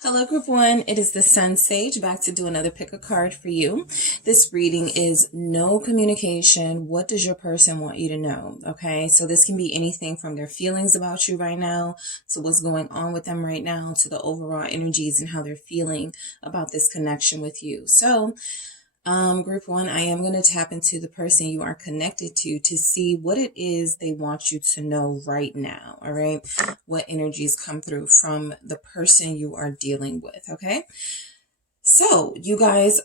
Hello, Group 1. It is the SunSage back to do another pick a card for you. This reading is no communication. What does your person want you to know? Okay, so this can be anything from their feelings about you right now to what's going on with them right now to the overall energies and how they're feeling about this connection with you. So, Group 1, I am going to tap into the person you are connected to see what it is they want you to know right now, all right? What energies come through from the person you are dealing with, okay? So, you guys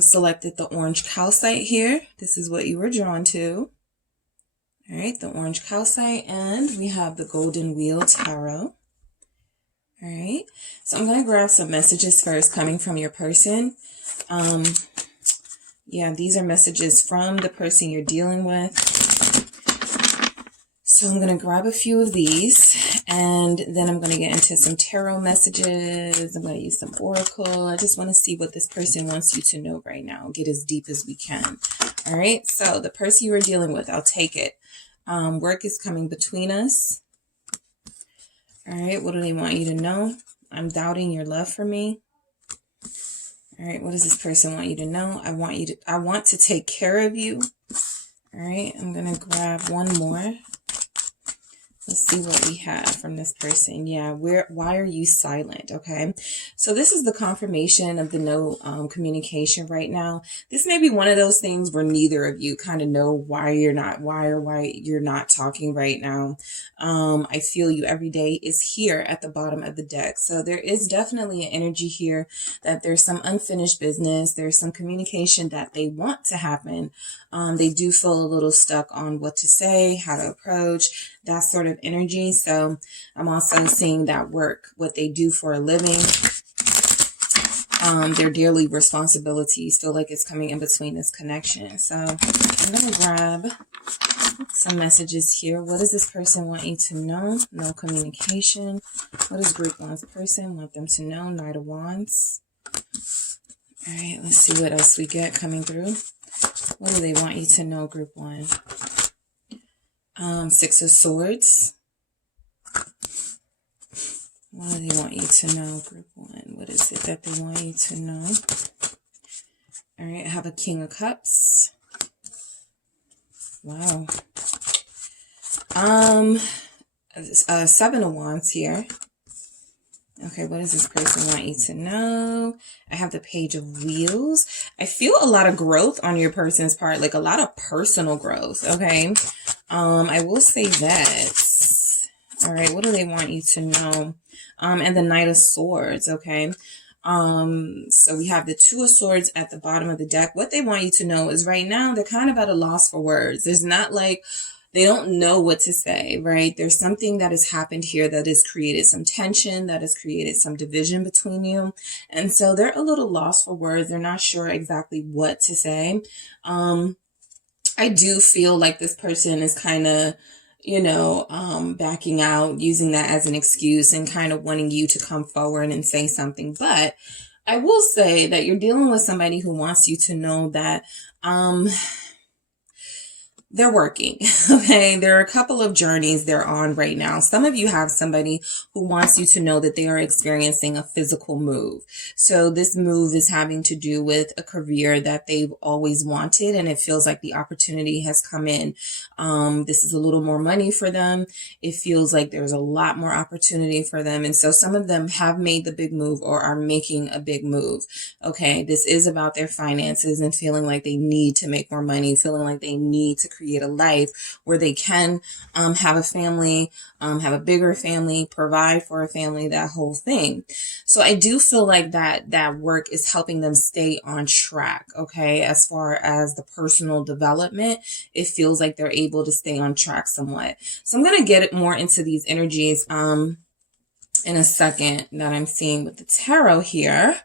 selected the orange calcite here. This is what you were drawn to. All right, the orange calcite, and we have the golden wheel tarot. All right, so I'm going to grab some messages first coming from your person. Yeah, these are messages from the person you're dealing with. So I'm going to grab a few of these, and then I'm going to get into some tarot messages. I'm going to use some oracle. I just want to see what this person wants you to know right now. Get as deep as we can. All right, so the person you are dealing with, I'll take it. Work is coming between us. All right, what do they want you to know? I'm doubting your love for me. All right, what does this person want you to know? I want to take care of you. All right, I'm going to grab one more. Let's see what we have from this person. Yeah, why are you silent? Okay, so this is the confirmation of the no communication right now. This may be one of those things where neither of you kind of know why you're not talking right now. I feel you every day is here at the bottom of the deck. So there is definitely an energy here that there's some unfinished business. There's some communication that they want to happen. They do feel a little stuck on what to say, how to approach, that sort of energy. So I'm also seeing that work, what they do for a living, their daily responsibilities feel like it's coming in between this connection. So I'm going to grab some messages here. What does this person want you to know? No communication. What does Group 1's person want them to know? Knight of Wands. All right, let's see what else we get coming through. What do they want you to know, Group 1? Six of Swords. What do they want you to know, Group 1? What is it that they want you to know? All right, I have a King of Cups. Wow. Seven of Wands here. Okay, what does this person want you to know? I have the Page of Wheels. I feel a lot of growth on your person's part, like a lot of personal growth, okay? I will say that. All right, what do they want you to know? And the Knight of Swords, okay? So we have the Two of Swords at the bottom of the deck. What they want you to know is right now they're kind of at a loss for words. There's not like, they don't know what to say, right? There's something that has happened here that has created some tension, that has created some division between you. And so they're a little lost for words. They're not sure exactly what to say. I do feel like this person is kind of, backing out, using that as an excuse and kind of wanting you to come forward and say something. But I will say that you're dealing with somebody who wants you to know that, they're working, okay? There are a couple of journeys they're on right now. Some of you have somebody who wants you to know that they are experiencing a physical move. So this move is having to do with a career that they've always wanted, and it feels like the opportunity has come in. This is a little more money for them. It feels like there's a lot more opportunity for them. And so some of them have made the big move or are making a big move, okay? This is about their finances and feeling like they need to make more money, feeling like they need to create a life where they can have a family, have a bigger family, provide for a family, that whole thing. So I do feel like that work is helping them stay on track, okay? As far as the personal development, it feels like they're able to stay on track somewhat. So I'm going to get more into these energies in a second that I'm seeing with the tarot here.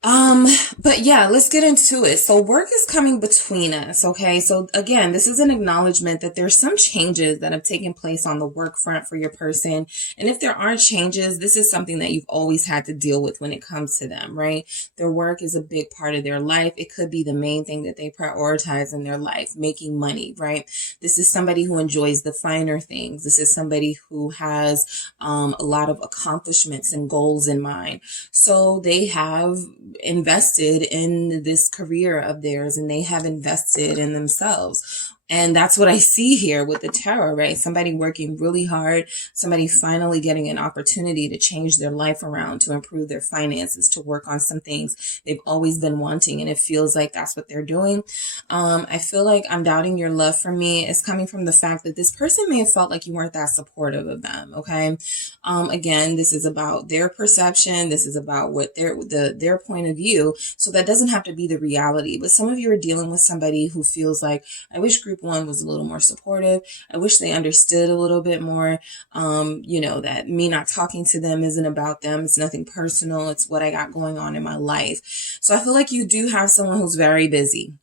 But yeah, let's get into it. So work is coming between us. Okay. So again, this is an acknowledgement that there's some changes that have taken place on the work front for your person. And if there aren't changes, this is something that you've always had to deal with when it comes to them, right? Their work is a big part of their life. It could be the main thing that they prioritize in their life, making money, right? This is somebody who enjoys the finer things. This is somebody who has, a lot of accomplishments and goals in mind. So they have invested in this career of theirs and they have invested in themselves. And that's what I see here with the tarot, right? Somebody working really hard, somebody finally getting an opportunity to change their life around, to improve their finances, to work on some things they've always been wanting. And it feels like that's what they're doing. I feel like I'm doubting your love for me is coming from the fact that this person may have felt like you weren't that supportive of them. Okay. Again, this is about their perception. This is about what their point of view. So that doesn't have to be the reality, but some of you are dealing with somebody who feels like, I wish group one was a little more supportive. I wish they understood a little bit more, that me not talking to them isn't about them. It's nothing personal. It's what I got going on in my life. So I feel like you do have someone who's very busy.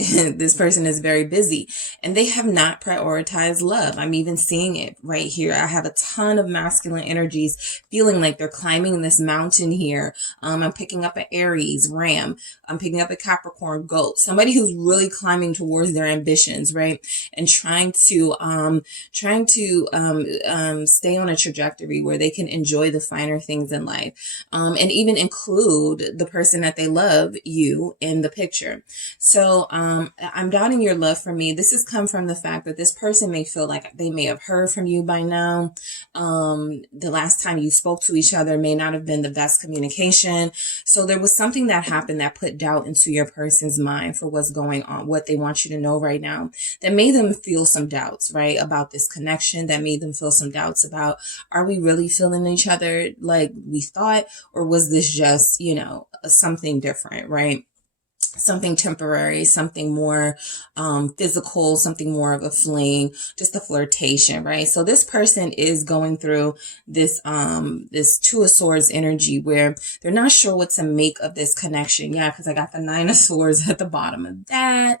This person is very busy and they have not prioritized love. I'm even seeing it right here. I have a ton of masculine energies feeling like they're climbing this mountain here. I'm picking up an Aries, Ram. I'm picking up a Capricorn, Goat. Somebody who's really climbing towards their ambitions, right? And trying to stay on a trajectory where they can enjoy the finer things in life. And even include the person that they love, you, in the picture. So, I'm doubting your love for me. This has come from the fact that this person may feel like they may have heard from you by now. The last time you spoke to each other may not have been the best communication. So there was something that happened that put doubt into your person's mind for what's going on, what they want you to know right now, that made them feel some doubts, right, about this connection, that made them feel some doubts about, are we really feeling each other like we thought, or was this just, something different, right? Something temporary, something more physical, something more of a fling, just a flirtation, right? So this person is going through this Two of Swords energy where they're not sure what to make of this connection. Yeah, because I got the Nine of Swords at the bottom of that.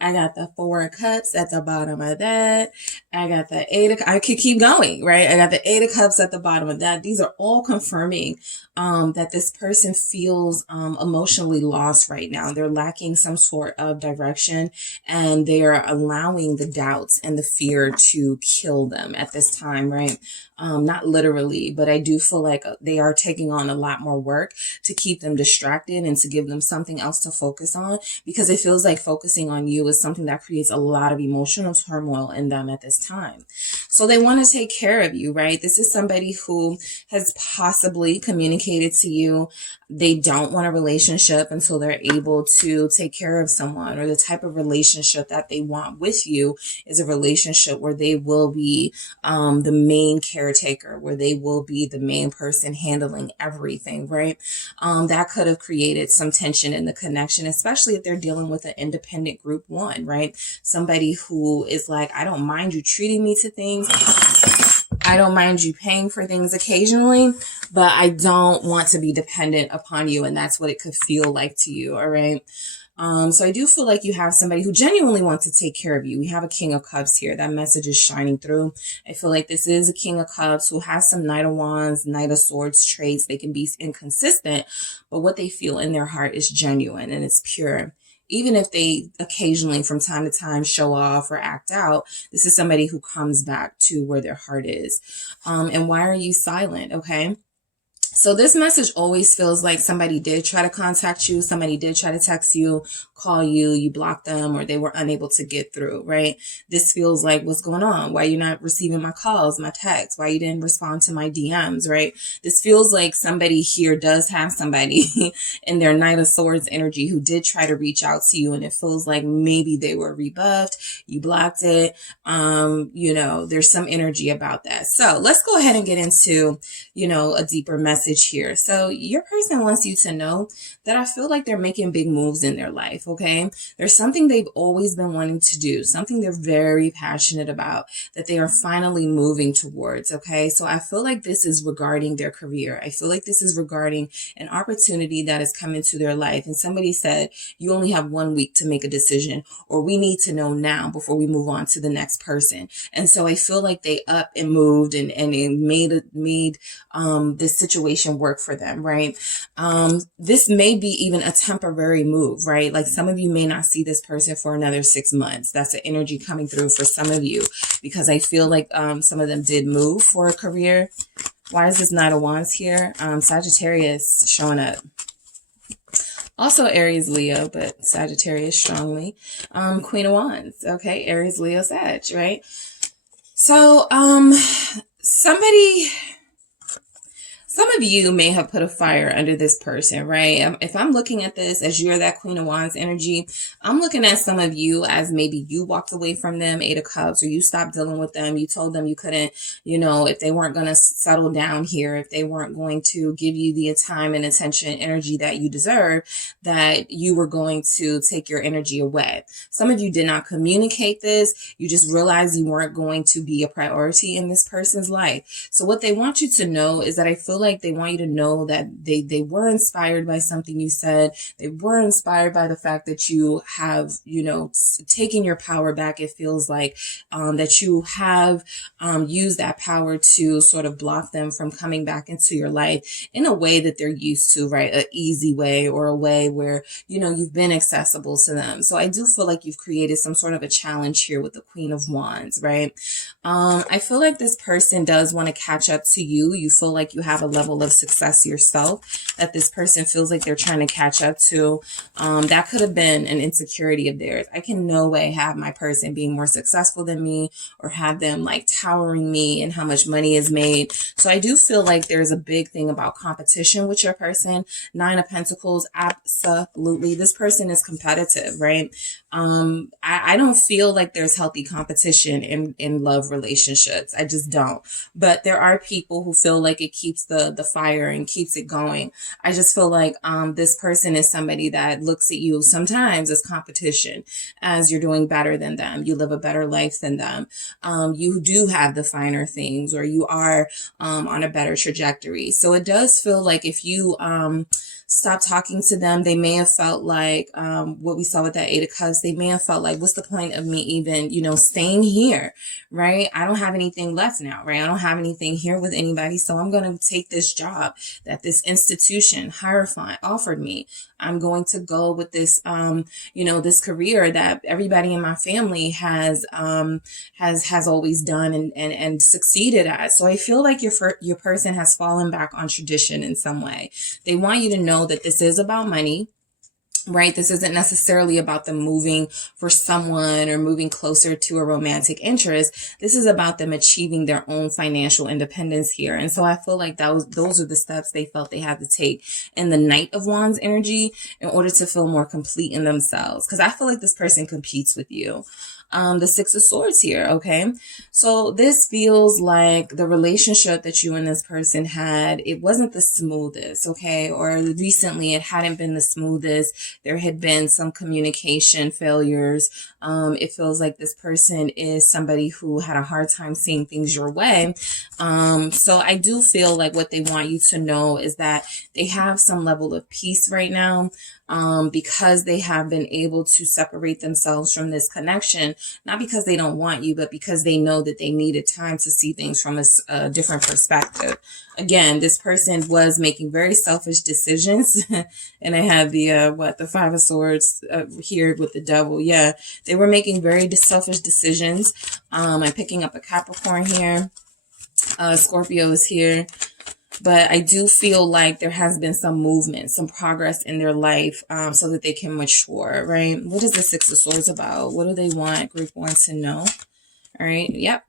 I got the Four of Cups at the bottom of that. I got the I could keep going, right? I got the Eight of Cups at the bottom of that. These are all confirming that this person feels emotionally lost right now. They're lacking some sort of direction and they're allowing the doubts and the fear to kill them at this time, right? Not literally, but I do feel like they are taking on a lot more work to keep them distracted and to give them something else to focus on, because it feels like focusing on you is something that creates a lot of emotional turmoil in them at this time. So they want to take care of you, right? This is somebody who has possibly communicated to you they don't want a relationship until they're able to take care of someone, or the type of relationship that they want with you is a relationship where they will be the main caretaker, where they will be the main person handling everything, right? That could have created some tension in the connection, especially if they're dealing with an independent group one, right? Somebody who is like, I don't mind you treating me to things. I don't mind you paying for things occasionally, but I don't want to be dependent upon you. And that's what it could feel like to you. All right. So I do feel like you have somebody who genuinely wants to take care of you. We have a King of Cups here. That message is shining through. I feel like this is a King of Cups who has some Knight of Wands, Knight of Swords traits. They can be inconsistent, but what they feel in their heart is genuine and it's pure. Even if they occasionally from time to time show off or act out, this is somebody who comes back to where their heart is. And why are you silent? Okay. So this message always feels like somebody did try to contact you. Somebody did try to text you, call you, you blocked them, or they were unable to get through, right? This feels like, what's going on? Why you're not receiving my calls, my texts? Why you didn't respond to my DMs, right? This feels like somebody here does have somebody in their Knight of Swords energy who did try to reach out to you. And it feels like maybe they were rebuffed. You blocked it. There's some energy about that. So let's go ahead and get into, a deeper message here. So your person wants you to know that I feel like they're making big moves in their life. okay? There's something they've always been wanting to do, something they're very passionate about, that they are finally moving towards, okay? So I feel like this is regarding their career. I feel like this is regarding an opportunity that has come into their life. And somebody said, you only have 1 week to make a decision, or we need to know now before we move on to the next person. And so I feel like they up and moved and made this situation work for them, right? This may be even a temporary move, right? Like some of you may not see this person for another 6 months. That's the energy coming through for some of you, because I feel like some of them did move for a career. Why is this Knight of Wands here? Sagittarius showing up. Also Aries, Leo, but Sagittarius strongly. Queen of Wands, okay? Aries, Leo, Sag, right? So, some of you may have put a fire under this person, right? If I'm looking at this as you're that Queen of Wands energy, I'm looking at some of you as maybe you walked away from them, 8 of Cups, or you stopped dealing with them. You told them you couldn't, you know, if they weren't going to settle down here, if they weren't going to give you the time and attention, energy that you deserve, that you were going to take your energy away. Some of you did not communicate this. You just realized you weren't going to be a priority in this person's life. So what they want you to know is that I feel like they want you to know that they were inspired by something you said. They were inspired by the fact that you have, you know, taken your power back. It feels like that you have used that power to sort of block them from coming back into your life in a way that they're used to, right? An easy way, or a way where, you know, you've been accessible to them. So I do feel like you've created some sort of a challenge here with the Queen of Wands, right? I feel like this person does want to catch up to you. You feel like you have a level of success yourself that this person feels like they're trying to catch up to. That could have been an insecurity of theirs. I can no way have my person being more successful than me, or have them like towering me and how much money is made. So I do feel like there's a big thing about competition with your person. 9 of Pentacles, absolutely. This person is competitive, right? I don't feel like there's healthy competition in love relationships. I just don't. But there are people who feel like it keeps the fire and keeps it going. I just feel like this person is somebody that looks at you sometimes as competition, as you're doing better than them. You live a better life than them. You do have the finer things, or you are on a better trajectory. So it does feel like if you stop talking to them, they may have felt like what we saw with that 8 of Cups, they may have felt like, what's the point of me even, you know, staying here, right? I don't have anything left now, right? I don't have anything here with anybody, so I'm going to take this job that this institution, Hierophant, offered me. I'm going to go with this, you know, this career that everybody in my family has always done and succeeded at. So I feel like your person has fallen back on tradition in some way. They want you to know that this is about money, right? This isn't necessarily about them moving for someone or moving closer to a romantic interest. This is about them achieving their own financial independence here. And so I feel like those are the steps they felt they had to take in the Knight of Wands energy in order to feel more complete in themselves. Because I feel like this person competes with you. The 6 of Swords here, okay? So this feels like the relationship that you and this person had, it wasn't the smoothest, okay? Or recently it hadn't been the smoothest. There had been some communication failures. It feels like this person is somebody who had a hard time seeing things your way. So I do feel like what they want you to know is that they have some level of peace right now. Because they have been able to separate themselves from this connection, not because they don't want you, but because they know that they needed time to see things from a different perspective. Again, this person was making very selfish decisions. And I have the 5 of Swords here with the Devil. Yeah, they were making very selfish decisions. I'm picking up a Capricorn here. Scorpio is here. But I do feel like there has been some movement, some progress in their life so that they can mature, right? What is the 6 of Swords about? What do they want? Group wants to know. All right. Yep.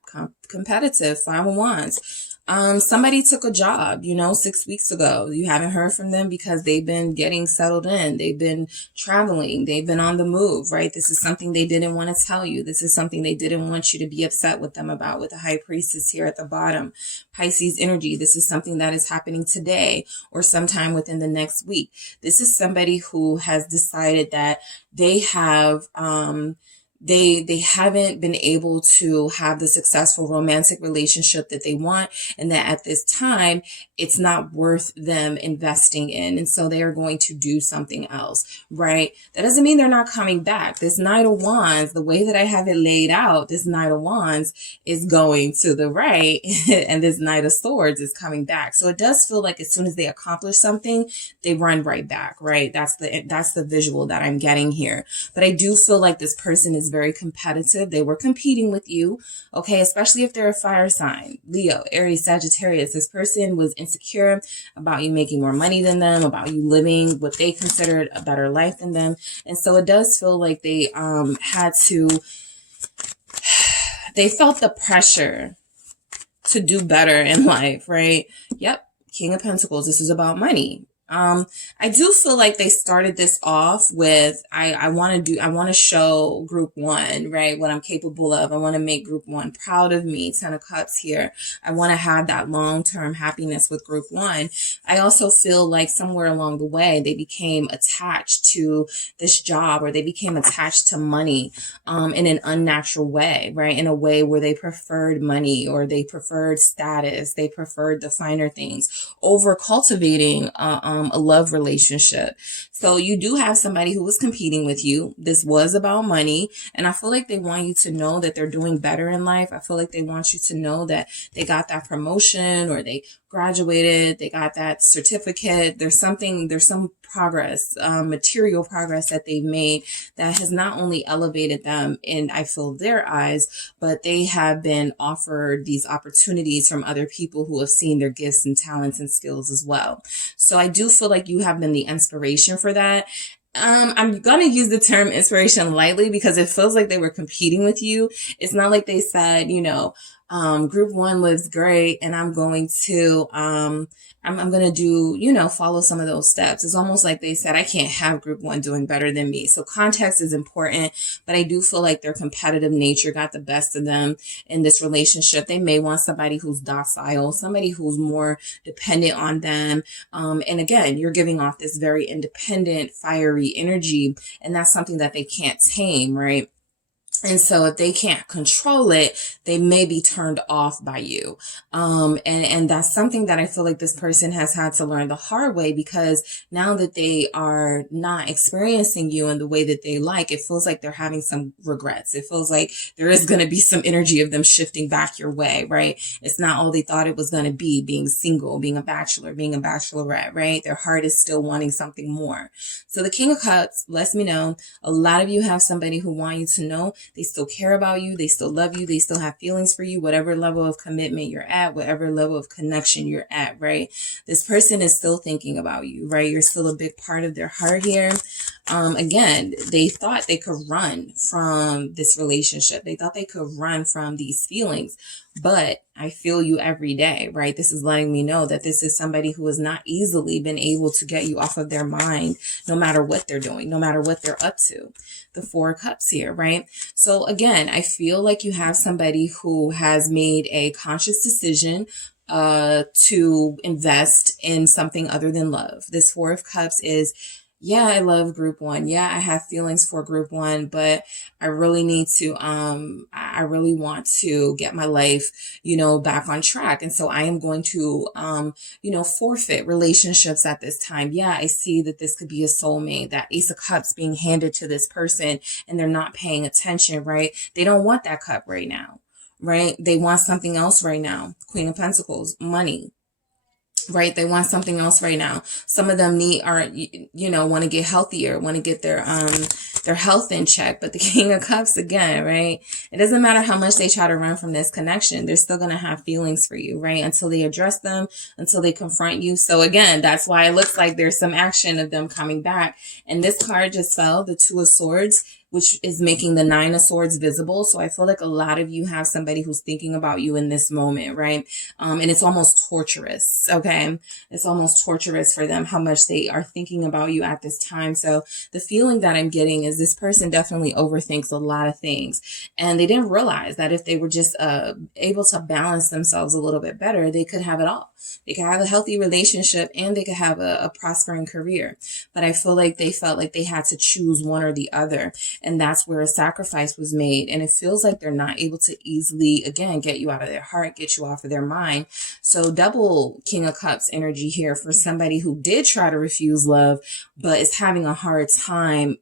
Competitive. 5 of Wands. Somebody took a job, 6 weeks ago. You haven't heard from them because they've been getting settled in. They've been traveling. They've been on the move, right? This is something they didn't want to tell you. This is something they didn't want you to be upset with them about, with the High Priestess here at the bottom. Pisces energy. This is something that is happening today or sometime within the next week. This is somebody who has decided that they have, they haven't been able to have the successful romantic relationship that they want, and that at this time it's not worth them investing in, and so they are going to do something else, right? That doesn't mean they're not coming back. This Knight of Wands, the way that I have it laid out, this Knight of Wands is going to the right and this Knight of Swords is coming back. So it does feel like as soon as they accomplish something, they run right back, right? That's the visual that I'm getting here. But I do feel like this person is very competitive. They were competing with you, okay? Especially if they're a fire sign, Leo, Aries, Sagittarius. This person was insecure about you making more money than them, about you living what they considered a better life than them. And so it does feel like they they felt the pressure to do better in life, right? Yep. King of Pentacles. This is about money. I do feel like they started this off with, I want to show group one, right? What I'm capable of. I want to make group one proud of me. 10 of Cups here. I want to have that long-term happiness with group one. I also feel like somewhere along the way, they became attached to this job, or they became attached to money, in an unnatural way, right? In a way where they preferred money, or they preferred status. They preferred the finer things over cultivating, a love relationship. So you do have somebody who was competing with you. This was about money. And I feel like they want you to know that they're doing better in life. I feel like they want you to know that they got that promotion, or they graduated, they got that certificate. There's some progress, material progress that they've made that has not only elevated them in, I feel, their eyes, but they have been offered these opportunities from other people who have seen their gifts and talents and skills as well. So I do feel like you have been the inspiration for that. I'm going to use the term inspiration lightly because it feels like they were competing with you. It's not like they said, group one lives great and I'm going to, I'm going to do, follow some of those steps. It's almost like they said, I can't have group one doing better than me. So context is important, but I do feel like their competitive nature got the best of them in this relationship. They may want somebody who's docile, somebody who's more dependent on them. And again, you're giving off this very independent, fiery energy, and that's something that they can't tame, right? And so if they can't control it, they may be turned off by you. And that's something that I feel like this person has had to learn the hard way, because now that they are not experiencing you in the way that they like, it feels like they're having some regrets. It feels like there is going to be some energy of them shifting back your way, right? It's not all they thought it was going to be, being single, being a bachelor, being a bachelorette, right? Their heart is still wanting something more. So the King of Cups lets me know a lot of you have somebody who want you to know they still care about you. They still love you. They still have feelings for you, whatever level of commitment you're at, whatever level of connection you're at, right? This person is still thinking about you, right? You're still a big part of their heart here. Again, they thought they could run from this relationship. They thought they could run from these feelings, but I feel you every day, right? This is letting me know that this is somebody who has not easily been able to get you off of their mind, no matter what they're doing, no matter what they're up to. The Four of Cups here, right? So again, I feel like you have somebody who has made a conscious decision to invest in something other than love. This Four of Cups is, yeah, I love group one. Yeah, I have feelings for group one, but I really need to, I really want to get my life, back on track. And so I am going to, forfeit relationships at this time. Yeah, I see that this could be a soulmate, that Ace of Cups being handed to this person and they're not paying attention, right? They don't want that cup right now, right? They want something else right now. Queen of Pentacles, money. Right? They want something else right now. Some of them want to get healthier, want to get their health in check. But the King of Cups again, right? It doesn't matter how much they try to run from this connection. They're still going to have feelings for you, right? Until they address them, until they confront you. So again, that's why it looks like there's some action of them coming back. And this card just fell, the Two of Swords. which is making the Nine of Swords visible. So I feel like a lot of you have somebody who's thinking about you in this moment, right? And it's almost torturous, okay? It's almost torturous for them how much they are thinking about you at this time. So the feeling that I'm getting is this person definitely overthinks a lot of things. And they didn't realize that if they were just able to balance themselves a little bit better, they could have it all. They could have a healthy relationship and they could have a prospering career. But I feel like they felt like they had to choose one or the other. And that's where a sacrifice was made. And it feels like they're not able to easily, again, get you out of their heart, get you off of their mind. So double King of Cups energy here for somebody who did try to refuse love, but is having a hard time,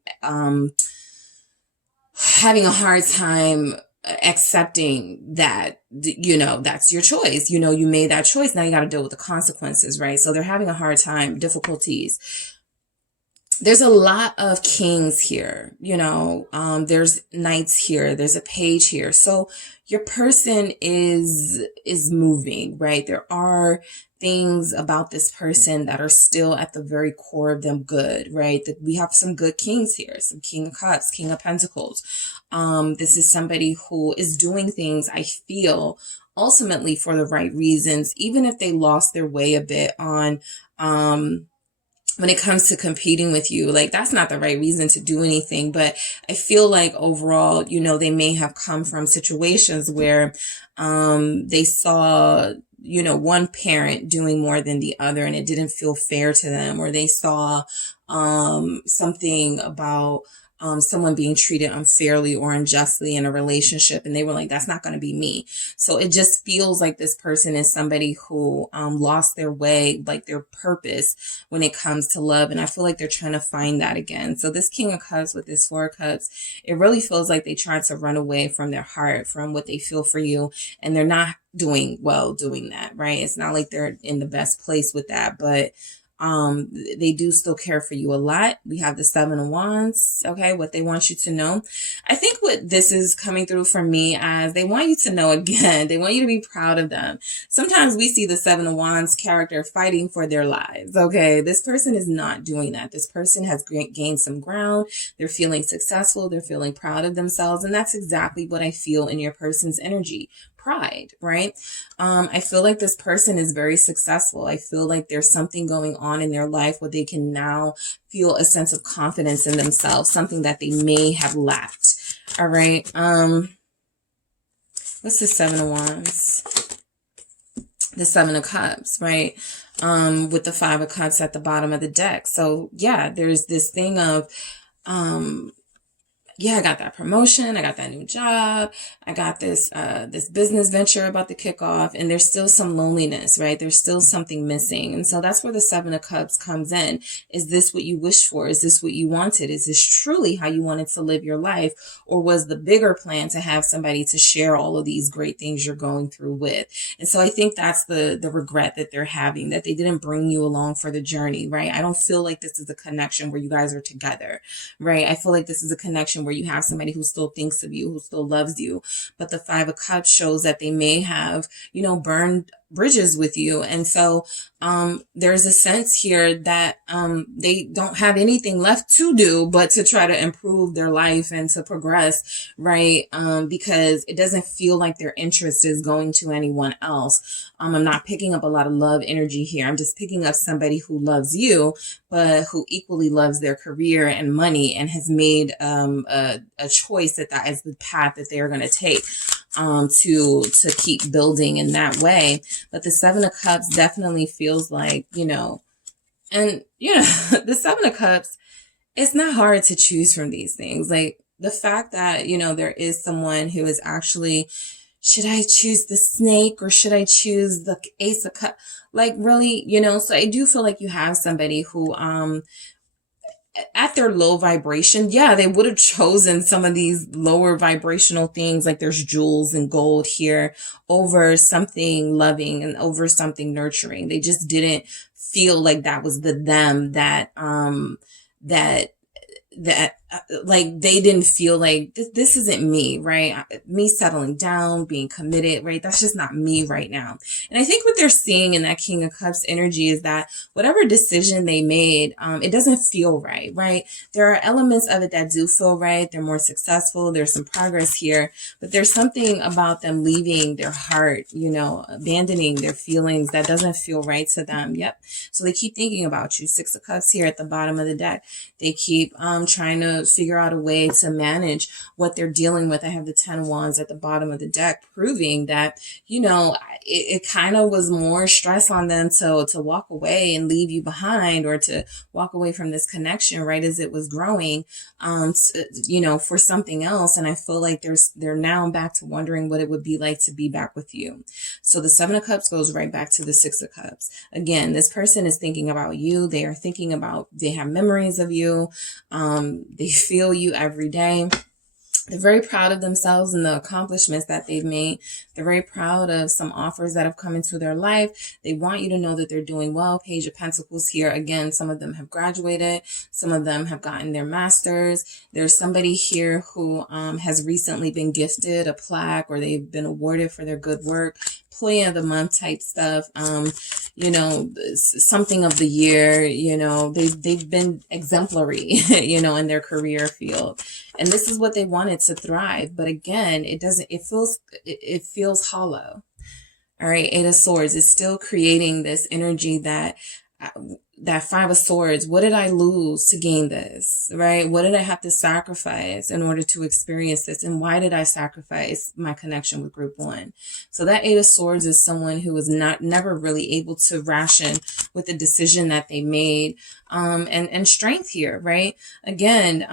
accepting that, you know, that's your choice. You know, you made that choice. Now you got to deal with the consequences, right? So they're having a hard time, difficulties. There's a lot of kings here, you know, there's knights here, there's a page here. So your person is moving, right? There are things about this person that are still at the very core of them good, right? That we have some good kings here, some King of Cups, King of Pentacles. This is somebody who is doing things, I feel, ultimately for the right reasons, even if they lost their way a bit on, when it comes to competing with you. Like, that's not the right reason to do anything. But I feel like overall, you know, they may have come from situations where they saw, you know, one parent doing more than the other and it didn't feel fair to them, or they saw something about someone being treated unfairly or unjustly in a relationship, and they were like, that's not going to be me. So it just feels like this person is somebody who lost their way, like their purpose when it comes to love. And I feel like they're trying to find that again. So this King of Cups with this Four of Cups, it really feels like they tried to run away from their heart, from what they feel for you. And they're not doing well doing that, right? It's not like they're in the best place with that, but they do still care for you a lot. We have the Seven of Wands, okay, what they want you to know. I think what this is coming through for me as they want you to know, again, they want you to be proud of them. Sometimes we see the Seven of Wands character fighting for their lives, okay? This person is not doing that. This person has gained some ground. They're feeling successful. They're feeling proud of themselves. And that's exactly what I feel in your person's energy. Pride, right? I feel like this person is very successful. I feel like there's something going on in their life where they can now feel a sense of confidence in themselves, something that they may have lacked. All right. What's the Seven of Wands? The Seven of Cups, right? With the Five of Cups at the bottom of the deck. So yeah, there's this thing of, yeah, I got that promotion. I got that new job. I got this business venture about to kick off, and there's still some loneliness, right? There's still something missing. And so that's where the Seven of Cups comes in. Is this what you wished for? Is this what you wanted? Is this truly how you wanted to live your life? Or was the bigger plan to have somebody to share all of these great things you're going through with? And so I think that's the regret that they're having, that they didn't bring you along for the journey, right? I don't feel like this is a connection where you guys are together, right? I feel like this is a connection where you have somebody who still thinks of you, who still loves you. But the Five of Cups shows that they may have, you know, burned bridges with you. And so there's a sense here that they don't have anything left to do but to try to improve their life and to progress, right? Because it doesn't feel like their interest is going to anyone else. I'm not picking up a lot of love energy here. I'm just picking up somebody who loves you, but who equally loves their career and money and has made a choice that is the path that they're going to take to keep building in that way. But the Seven of Cups definitely feels like, you know, and, you know, the Seven of Cups, it's not hard to choose from these things. Like the fact that, you know, there is someone who is actually, should I choose the Snake or should I choose the Ace of Cups? Like really, you know, so I do feel like you have somebody who, at their low vibration, yeah, they would have chosen some of these lower vibrational things, like there's jewels and gold here, over something loving and over something nurturing. They just didn't feel like that was the them that that like they didn't feel like this isn't me, right? Me settling down, being committed, right? That's just not me right now. And I think what they're seeing in that King of Cups energy is that whatever decision they made, it doesn't feel right, right? There are elements of it that do feel right. They're more successful. There's some progress here, but there's something about them leaving their heart, you know, abandoning their feelings that doesn't feel right to them. Yep. So they keep thinking about you. Six of Cups here at the bottom of the deck. They keep trying to figure out a way to manage what they're dealing with. I have the 10 wands at the bottom of the deck, proving that, you know, it kind of was more stress on them to walk away and leave you behind, or to walk away from this connection right as it was growing, you know, for something else. And I feel like they're now back to wondering what it would be like to be back with you. So the 7 of Cups goes right back to the 6 of Cups. Again, this person is thinking about you. They are thinking about, they have memories of you. They feel you every day. They're very proud of themselves and the accomplishments that they've made. They're very proud of some offers that have come into their life. They want you to know that they're doing well. Page of Pentacles here. Again, some of them have graduated. Some of them have gotten their masters. There's somebody here who has recently been gifted a plaque, or they've been awarded for their good work. Employee of the month type stuff, you know, something of the year, you know, they've been exemplary, you know, in their career field. And this is what they wanted, to thrive. But again, it feels hollow. All right. 8 of Swords is still creating this energy that 5 of Swords, what did I lose to gain this, right? What did I have to sacrifice in order to experience this? And why did I sacrifice my connection with group 1? So that 8 of Swords is someone who was never really able to ration with the decision that they made, and strength here, right? Again,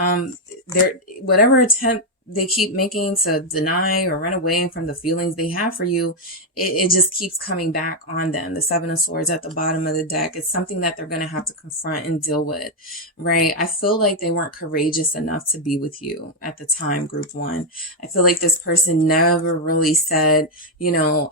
whatever attempt they keep making to deny or run away from the feelings they have for you, it just keeps coming back on them. The 7 of Swords at the bottom of the deck, it's something that they're going to have to confront and deal with, right? I feel like they weren't courageous enough to be with you at the time, group 1. I feel like this person never really said, you know,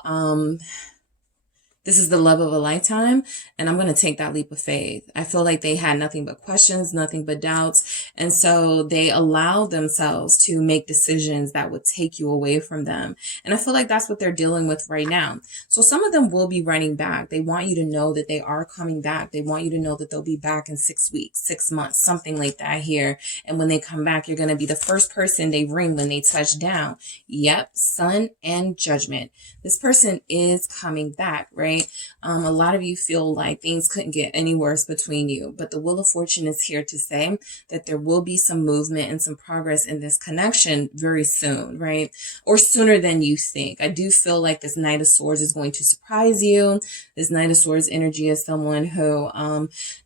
this is the love of a lifetime, and I'm going to take that leap of faith. I feel like they had nothing but questions, nothing but doubts. And so they allowed themselves to make decisions that would take you away from them. And I feel like that's what they're dealing with right now. So some of them will be running back. They want you to know that they are coming back. They want you to know that they'll be back in 6 weeks, 6 months, something like that here. And when they come back, you're going to be the first person they ring when they touch down. Yep, Sun and Judgment. This person is coming back, right? A lot of you feel like things couldn't get any worse between you, but the Wheel of Fortune is here to say that there will be some movement and some progress in this connection very soon, right? Or sooner than you think. I do feel like this Knight of Swords is going to surprise you. This Knight of Swords energy is someone who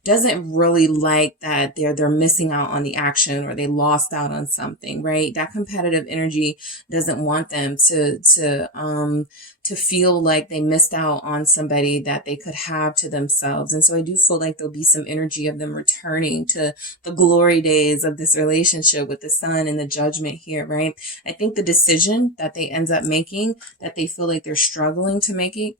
doesn't really like that they're missing out on the action, or they lost out on something, right? That competitive energy doesn't want them to feel like they missed out on somebody that they could have to themselves. And so I do feel like there'll be some energy of them returning to the glory days of this relationship with the Sun and the Judgment here, right? I think the decision that they end up making, that they feel like they're struggling to making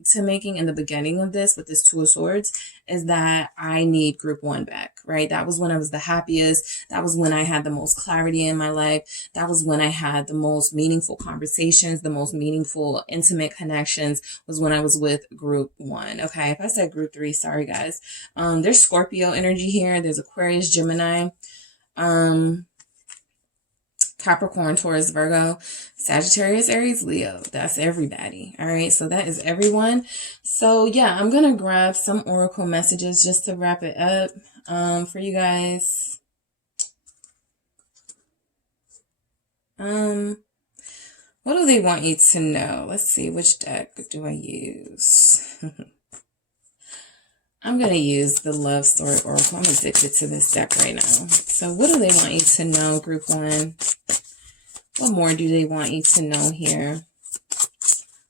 in the beginning of this with this 2 of Swords, is that I need group 1 back, right? That was when I was the happiest. That was when I had the most clarity in my life. That was when I had the most meaningful conversations, the most meaningful, intimate connections, was when I was with group 1. Okay, if I said group 3, sorry guys. There's Scorpio energy here. There's Aquarius, Gemini, Capricorn, Taurus, Virgo, Sagittarius, Aries, Leo. That's everybody. All right. So that is everyone. So yeah, I'm going to grab some oracle messages just to wrap it up for you guys. What do they want you to know? Let's see. Which deck do I use? I'm going to use the Love Story Oracle. I'm addicted to this deck right now. So what do they want you to know, group 1? What more do they want you to know here?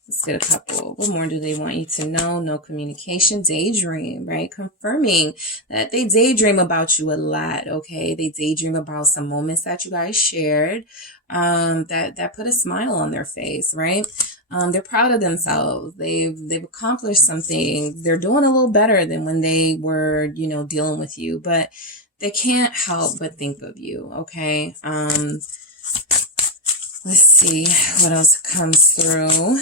Let's get a couple. What more do they want you to know? No communication, daydream, right? Confirming that they daydream about you a lot, okay? They daydream about some moments that you guys shared that put a smile on their face, right? They're proud of themselves. They've accomplished something. They're doing a little better than when they were, you know, dealing with you. But they can't help but think of you, okay? Let's see what else comes through.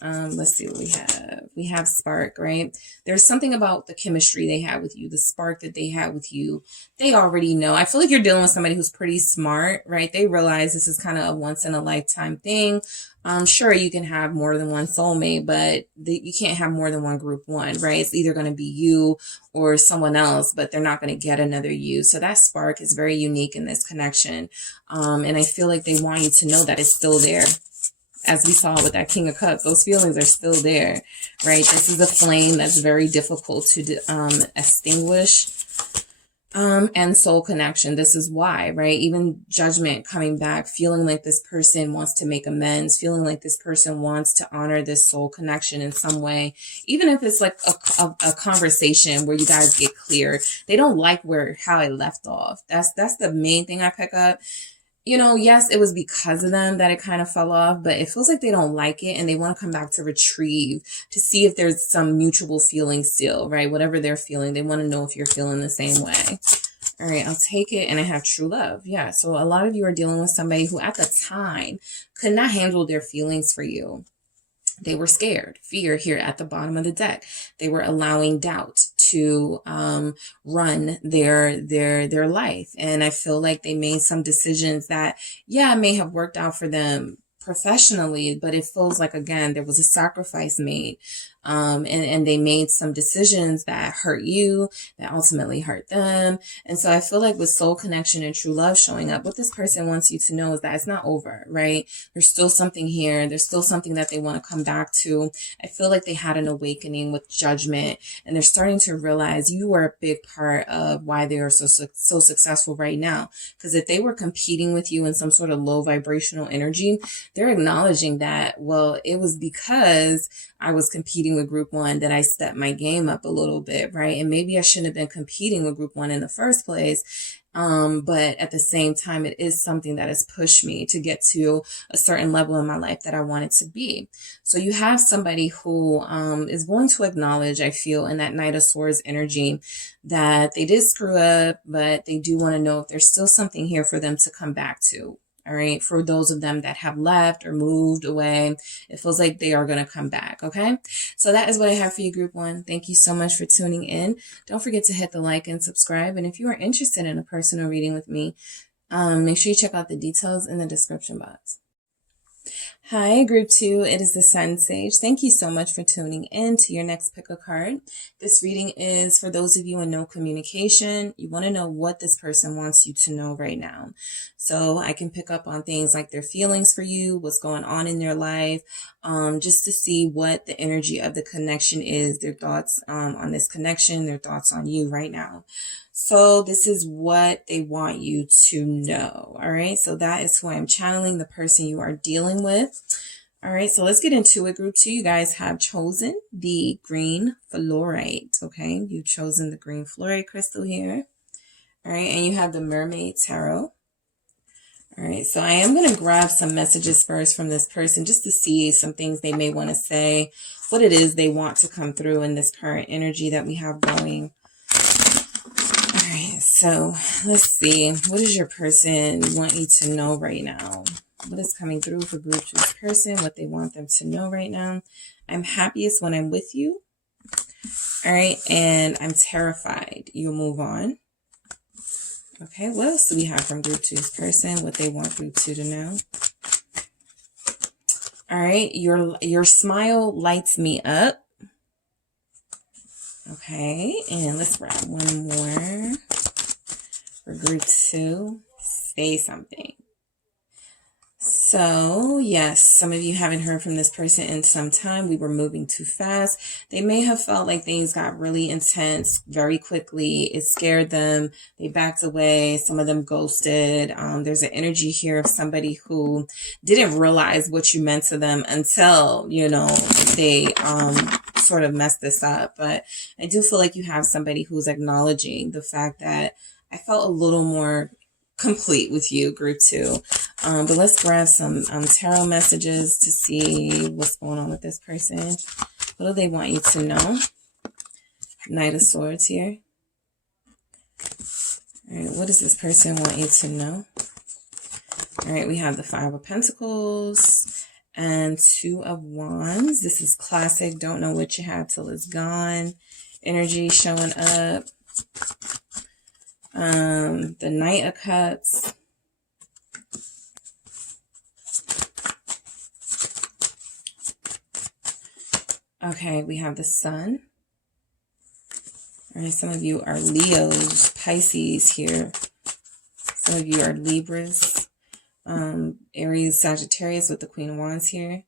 Let's see what we have. We have spark, right? There's something about the chemistry they have with you, the spark that they have with you. They already know. I feel like you're dealing with somebody who's pretty smart, right? They realize this is kind of a once in a lifetime thing. Sure, you can have more than one soulmate, but you can't have more than one group one, right? It's either going to be you or someone else, but they're not going to get another you. So that spark is very unique in this connection. And I feel like they want you to know that it's still there. As we saw with that King of Cups, those feelings are still there, right? This is a flame that's very difficult to extinguish. And soul connection. This is why, right? Even judgment coming back, feeling like this person wants to make amends, feeling like this person wants to honor this soul connection in some way. Even if it's like a conversation where you guys get clear, they don't like how I left off. That's the main thing I pick up. You know, yes, it was because of them that it kind of fell off, but it feels like they don't like it and they want to come back to retrieve, to see if there's some mutual feeling still, right? Whatever they're feeling, they want to know if you're feeling the same way. All right, I'll take it. And I have true love. Yeah, so a lot of you are dealing with somebody who at the time could not handle their feelings for you. They were scared, fear here at the bottom of the deck. They were allowing doubt to run their life. And I feel like they made some decisions that, yeah, may have worked out for them professionally, but it feels like, again, there was a sacrifice made. And they made some decisions that hurt you, that ultimately hurt them. And so I feel like with soul connection and true love showing up, what this person wants you to know is that it's not over, right? There's still something here. There's still something that they want to come back to. I feel like they had an awakening with judgment, and they're starting to realize you are a big part of why they are so successful right now. Because if they were competing with you in some sort of low vibrational energy, they're acknowledging that, well, it was because I was competing with group one that I stepped my game up a little bit, right? And maybe I shouldn't have been competing with group one in the first place. But at the same time, it is something that has pushed me to get to a certain level in my life that I wanted to be. So you have somebody who is going to acknowledge, I feel, in that Knight of Swords energy, that they did screw up, but they do want to know if there's still something here for them to come back to. All right. For those of them that have left or moved away, it feels like they are going to come back. Okay. So that is what I have for you, group one. Thank you so much for tuning in. Don't forget to hit the like and subscribe. And if you are interested in a personal reading with me, make sure you check out the details in the description box. Hi, group two. It is the SunSage. Thank you so much for tuning in to your next pick a card. This reading is for those of you in no communication. You want to know what this person wants you to know right now. So I can pick up on things like their feelings for you, what's going on in their life, just to see what the energy of the connection is, their thoughts on this connection, their thoughts on you right now. So this is what they want you to know. All right. So that is who I'm channeling, the person you are dealing with. All right. So let's get into it. Group two, you guys have chosen the green fluorite. Okay. You've chosen the green fluorite crystal here. All right. And you have the Mermaid Tarot. All right. So I am going to grab some messages first from this person just to see some things they may want to say, what it is they want to come through in this current energy that we have going. So let's see. What does your person want you to know right now? What is coming through for group two's person? What they want them to know right now? I'm happiest when I'm with you. All right. And I'm terrified. You'll move on. Okay. What else do we have from group two's person? What they want group two to know? All right. Your smile lights me up. Okay. And let's grab one more. For group two, say something. So, yes, some of you haven't heard from this person in some time. We were moving too fast. They may have felt like things got really intense very quickly. It scared them. They backed away. Some of them ghosted. There's an energy here of somebody who didn't realize what you meant to them until, you know, they sort of messed this up. But I do feel like you have somebody who's acknowledging the fact that I felt a little more complete with you, group two. But let's grab some tarot messages to see what's going on with this person. What do they want you to know? Knight of Swords here. All right, what does this person want you to know? All right, we have the Five of Pentacles and Two of Wands. This is classic. Don't know what you have till it's gone. Energy showing up. The Knight of Cups. Okay, we have the Sun. All right, some of you are Leos, Pisces here. Some of you are Libras, Aries, Sagittarius with the Queen of Wands here.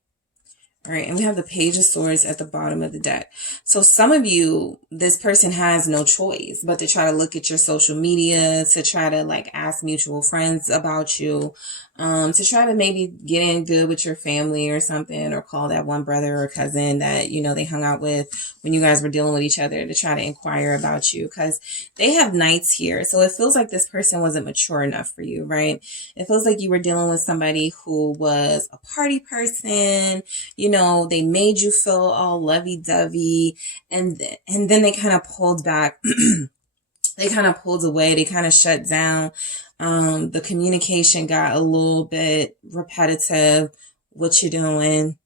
All right, and we have the Page of Swords at the bottom of the deck. So some of you, this person has no choice but to try to look at your social media, to try to like ask mutual friends about you, to try to maybe get in good with your family or something, or call that one brother or cousin that, you know, they hung out with when you guys were dealing with each other to try to inquire about you, because they have Knights here. So it feels like this person wasn't mature enough for you, right? It feels like you were dealing with somebody who was a party person. You know, they made you feel all lovey-dovey, and then they kind of pulled back. They kind of pulled away. They kind of shut down. The communication got a little bit repetitive. What you doing?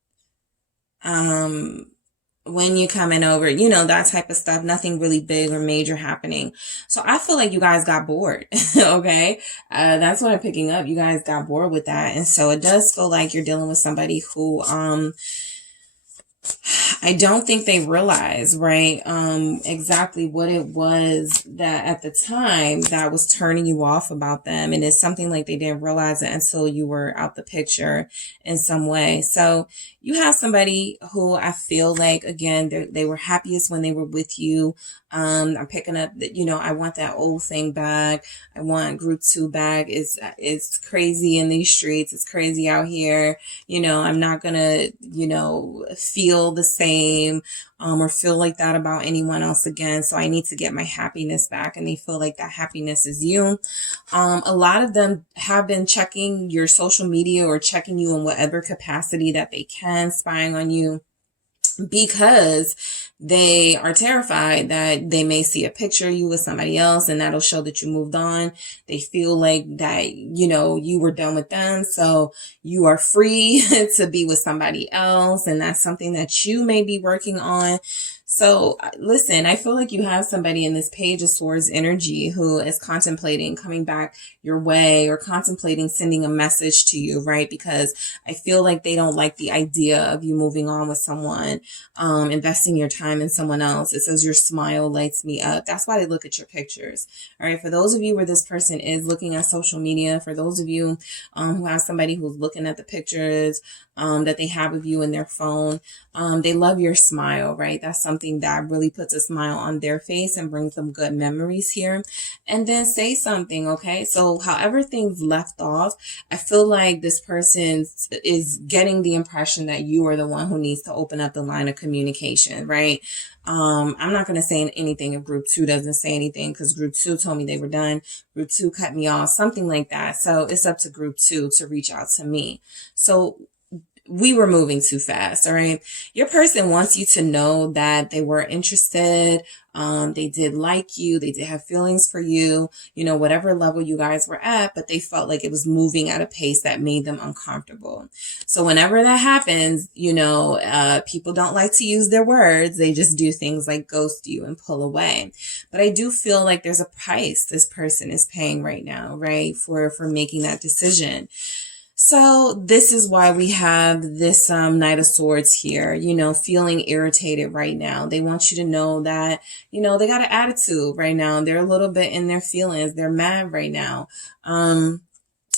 When you coming over, you know, that type of stuff. Nothing really big or major happening. So I feel like you guys got bored. Okay. That's what I'm picking up. You guys got bored with that. And so it does feel like you're dealing with somebody who, I don't think they realized, right, exactly what it was that at the time that was turning you off about them. And it's something like they didn't realize it until you were out the picture in some way. So you have somebody who I feel like, again, they were happiest when they were with you. I'm picking up that, you know, I want that old thing back. I want group 2 back. It's crazy in these streets. It's crazy out here. You know, I'm not going to, you know, feel the same, or feel like that about anyone else again. So I need to get my happiness back. And they feel like that happiness is you. A lot of them have been checking your social media or checking you in whatever capacity that they can, spying on you, because they are terrified that they may see a picture of you with somebody else and that'll show that you moved on. They feel like that, you know, you were done with them. So you are free to be with somebody else. And that's something that you may be working on. So listen, I feel like you have somebody in this Page of Swords energy who is contemplating coming back your way, or contemplating sending a message to you, right? Because I feel like they don't like the idea of you moving on with someone, investing your time in someone else. It says your smile lights me up. That's why they look at your pictures. All right. For those of you where this person is looking at social media, for those of you who have somebody who's looking at the pictures that they have of you in their phone, they love your smile, right? That's something that really puts a smile on their face and brings them good memories here. And then say something, okay? So however things left off, I feel like this person is getting the impression that you are the one who needs to open up the line of communication, right? I'm not going to say anything if group 2 doesn't say anything, because group 2 told me they were done. Group 2 cut me off, something like that. So it's up to group 2 to reach out to me. So we were moving too fast. All right. Your person wants you to know that they were interested. They did like you. They did have feelings for you, you know, whatever level you guys were at, but they felt like it was moving at a pace that made them uncomfortable. So whenever that happens, you know, people don't like to use their words. They just do things like ghost you and pull away. But I do feel like there's a price this person is paying right now, right? For making that decision. So this is why we have this Knight of Swords here, you know, feeling irritated right now. They want you to know that, you know, they got an attitude right now. They're a little bit in their feelings. They're mad right now.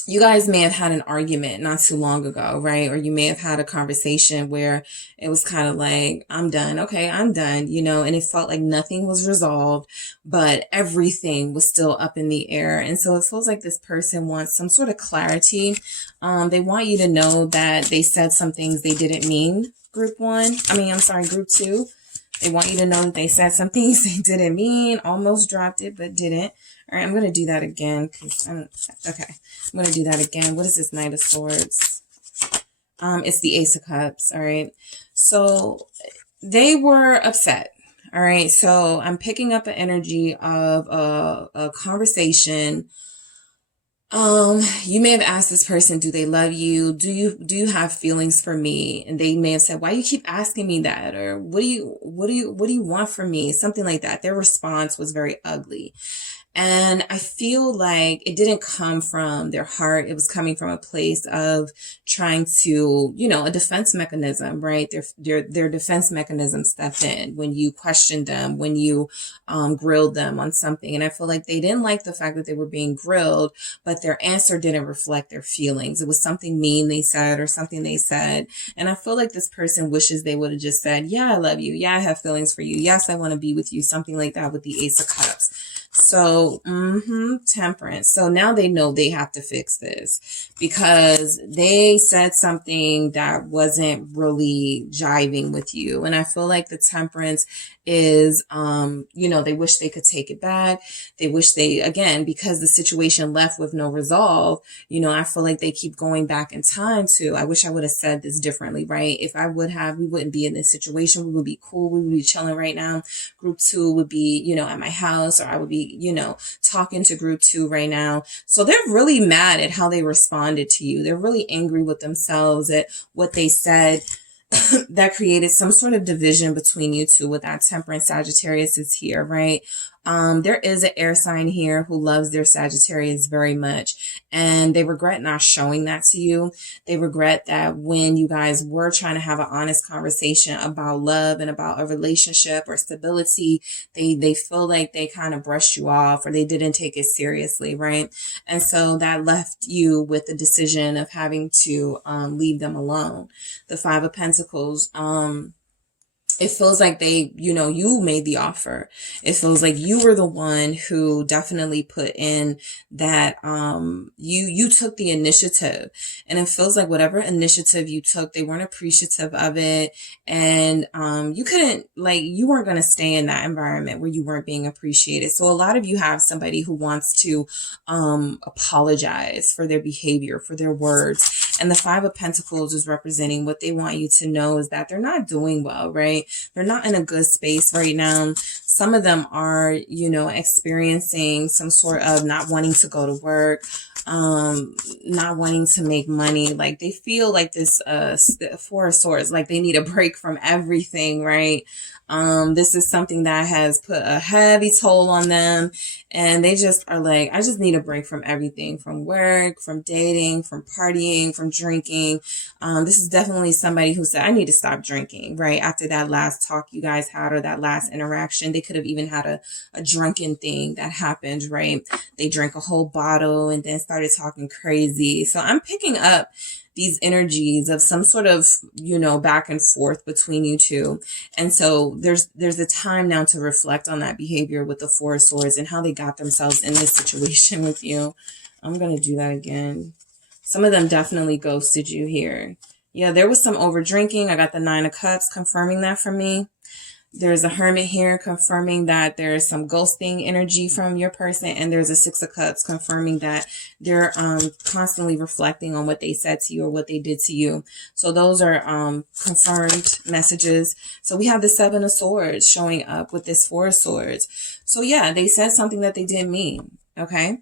You guys may have had an argument not too long ago, right? Or you may have had a conversation where it was kind of like, I'm done. Okay, I'm done, you know, and it felt like nothing was resolved, but everything was still up in the air. And so it feels like this person wants some sort of clarity. They want you to know that they said some things they didn't mean, group 2. They want you to know that they said some things they didn't mean, almost dropped it, but didn't. All right, I'm going to do that again. I'm going to do that again. What is this Knight of Swords? It's the Ace of Cups. All right. So they were upset. All right, so I'm picking up an energy of a conversation. You may have asked this person, do they love you? Do you have feelings for me? And they may have said, why do you keep asking me that? Or what do you want from me? Something like that. Their response was very ugly. And I feel like it didn't come from their heart. It was coming from a place of trying to, a defense mechanism, right? Their defense mechanism stepped in when you questioned them, when you grilled them on something. And I feel like they didn't like the fact that they were being grilled, but their answer didn't reflect their feelings. It was something mean they said or something they said. And I feel like this person wishes they would have just said, yeah, I love you. Yeah, I have feelings for you. Yes, I want to be with you. Something like that with the Ace of Cups. So, temperance. So now they know they have to fix this because they said something that wasn't really jiving with you. And I feel like the temperance is, they wish they could take it back. They wish again, because the situation left with no resolve, I feel like they keep going back in time to, I wish I would have said this differently, right? If I would have, we wouldn't be in this situation. We would be cool. We would be chilling right now. Group 2 would be, at my house, or I would be, talking to group 2 right now. So they're really mad at how they responded to you. They're really angry with themselves at what they said that created some sort of division between you two with that temperance. Sagittarius is here, right? There is an air sign here who loves their Sagittarius very much, and they regret not showing that to you. They regret that when you guys were trying to have an honest conversation about love and about a relationship or stability, they feel like they kind of brushed you off or they didn't take it seriously, right? And so that left you with the decision of having to leave them alone. The Five of Pentacles, it feels like you made the offer. It feels like you were the one who definitely put in that, you took the initiative, and it feels like whatever initiative you took, they weren't appreciative of it. And, you weren't going to stay in that environment where you weren't being appreciated. So a lot of you have somebody who wants to, apologize for their behavior, for their words. And the Five of Pentacles is representing what they want you to know is that they're not doing well, right? They're not in a good space right now. Some of them are, experiencing some sort of not wanting to go to work, not wanting to make money. Like they feel like this, Four of Swords, like they need a break from everything, right? This is something that has put a heavy toll on them, and they just are like, I just need a break from everything, from work, from dating, from partying, from drinking. This is definitely somebody who said, I need to stop drinking, right? After that last talk you guys had, or that last interaction, they could have even had a drunken thing that happened, right? They drank a whole bottle and then started talking crazy. So I'm picking up these energies of some sort of, back and forth between you two. And so there's a time now to reflect on that behavior with the Four of Swords and how they got themselves in this situation with you. I'm going to do that again. Some of them definitely ghosted you here. Yeah, there was some over drinking. I got the Nine of Cups confirming that for me. There's a Hermit here confirming that there's some ghosting energy from your person. And there's a Six of Cups confirming that they're constantly reflecting on what they said to you or what they did to you. So those are confirmed messages. So we have the Seven of Swords showing up with this Four of Swords. So yeah, they said something that they didn't mean. Okay.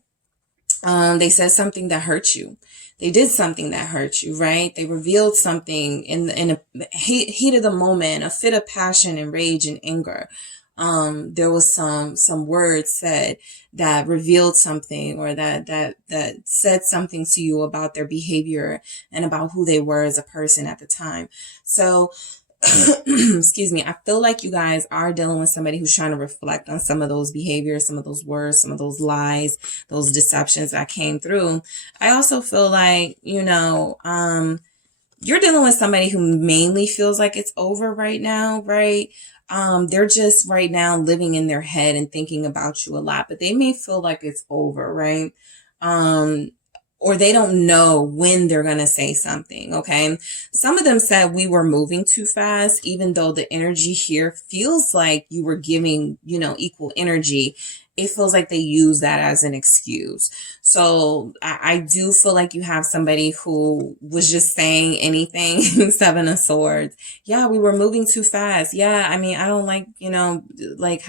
They said something that hurt you. They did something that hurt you, right? They revealed something in a heat of the moment, a fit of passion and rage and anger. There was some words said that revealed something, or that said something to you about their behavior and about who they were as a person at the time. So excuse me, I feel like you guys are dealing with somebody who's trying to reflect on some of those behaviors, some of those words, some of those lies, those deceptions that came through. I also feel like, you're dealing with somebody who mainly feels like it's over right now, right? They're just right now living in their head and thinking about you a lot, but they may feel like it's over, right? Or they don't know when they're going to say something. Okay. Some of them said we were moving too fast, even though the energy here feels like you were giving, equal energy. It feels like they use that as an excuse. So I do feel like you have somebody who was just saying anything. Seven of Swords. Yeah, we were moving too fast. Yeah, I mean, I don't like, like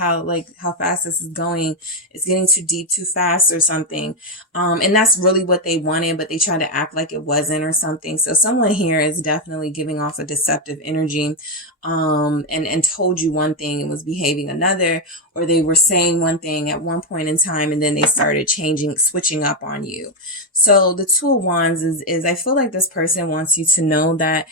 how fast this is going. It's getting too deep too fast or something. And that's really what they wanted, but they tried to act like it wasn't or something. So someone here is definitely giving off a deceptive energy, and told you one thing and was behaving another, or they were saying one thing at one point in time and then they started switching up on you. So the Two of Wands is I feel like this person wants you to know that,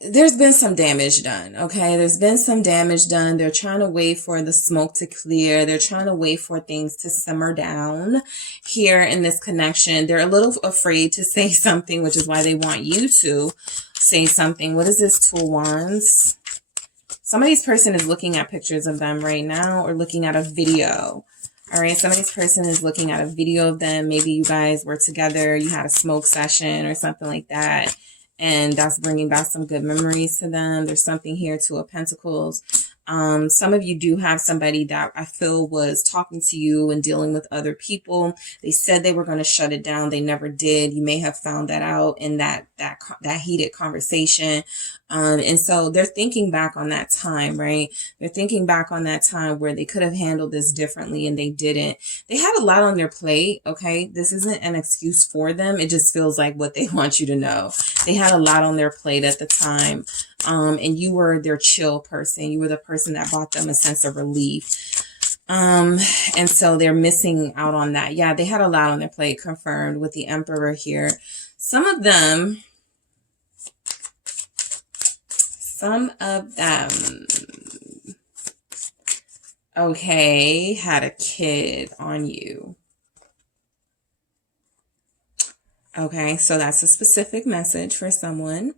there's been some damage done. Okay. There's been some damage done. They're trying to wait for the smoke to clear. They're trying to wait for things to simmer down here in this connection. They're a little afraid to say something, which is why they want you to say something. What is this Two of Wands? Somebody's person is looking at pictures of them right now or looking at a video. All right. Somebody's person is looking at a video of them. Maybe you guys were together. You had a smoke session or something like that. And that's bringing back some good memories to them. There's something here, Two of Pentacles. Some of you do have somebody that I feel was talking to you and dealing with other people. They said they were going to shut it down. They never did. You may have found that out in that heated conversation. And so they're thinking back on that time, right? They're thinking back on that time where they could have handled this differently and they didn't. They had a lot on their plate. Okay. This isn't an excuse for them. It just feels like what they want you to know. They had a lot on their plate at the time. And you were their chill person. You were the person that brought them a sense of relief. And so they're missing out on that. Yeah, they had a lot on their plate, confirmed with the Emperor here. Some of them, okay, had a kid on you. Okay, so that's a specific message for someone.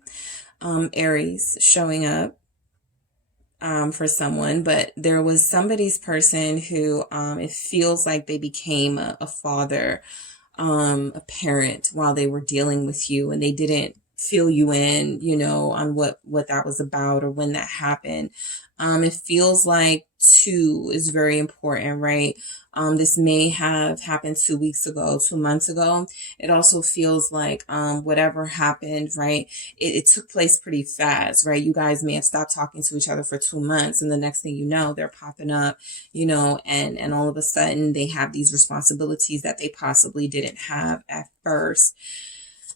Aries showing up for someone, but there was somebody's person who it feels like they became a father, a parent while they were dealing with you, and they didn't fill you in, on what that was about or when that happened. It feels like 2 is very important, right? This may have happened 2 weeks ago, 2 months ago. It also feels like whatever happened, right? It took place pretty fast, right? You guys may have stopped talking to each other for 2 months, and the next thing you know, they're popping up, and all of a sudden they have these responsibilities that they possibly didn't have at first.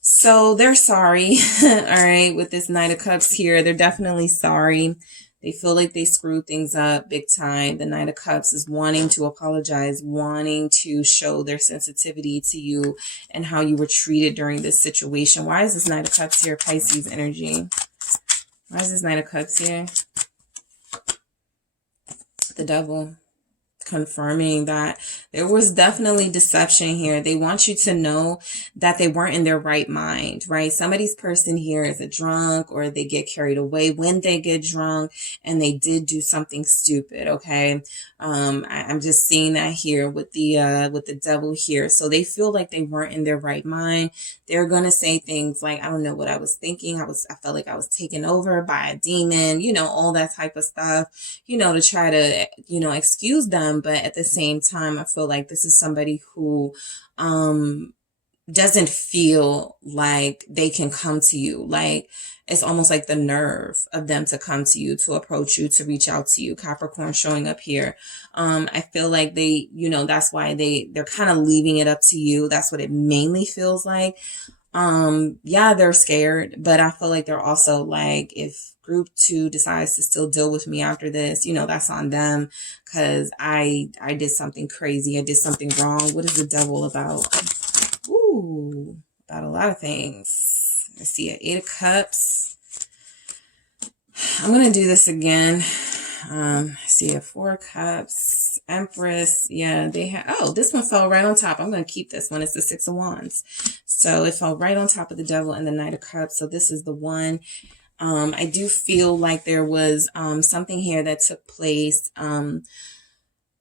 So they're sorry. All right. With this Knight of Cups here, they're definitely sorry. They feel like they screwed things up big time. The Knight of Cups is wanting to apologize, wanting to show their sensitivity to you and how you were treated during this situation. Why is this Knight of Cups here? Pisces energy. Why is this Knight of Cups here? The Devil. Confirming that there was definitely deception here. They want you to know that they weren't in their right mind, right? Somebody's person here is a drunk, or they get carried away when they get drunk and they did do something stupid. Okay. I'm just seeing that here with the Devil here. So they feel like they weren't in their right mind. They're going to say things like, I don't know what I was thinking. I felt like I was taken over by a demon, all that type of stuff, to try to, excuse them. But at the same time, I feel like this is somebody who doesn't feel like they can come to you. Like, it's almost like the nerve of them to come to you, to approach you, to reach out to you. Capricorn showing up here. I feel like they, that's why they're kind of leaving it up to you. That's what it mainly feels like. Yeah, they're scared, but I feel like they're also like, if group 2 decides to still deal with me after this, that's on them, because I did something crazy. I did something wrong. What is the Devil about? Ooh, about a lot of things. I see an 8 of Cups. I'm going to do this again. I see a 4 of Cups, Empress. Yeah, they have, oh, this one fell right on top. I'm going to keep this one. It's the 6 of Wands. So it fell right on top of the Devil and the Knight of Cups. So this is the one. I do feel like there was something here that took place.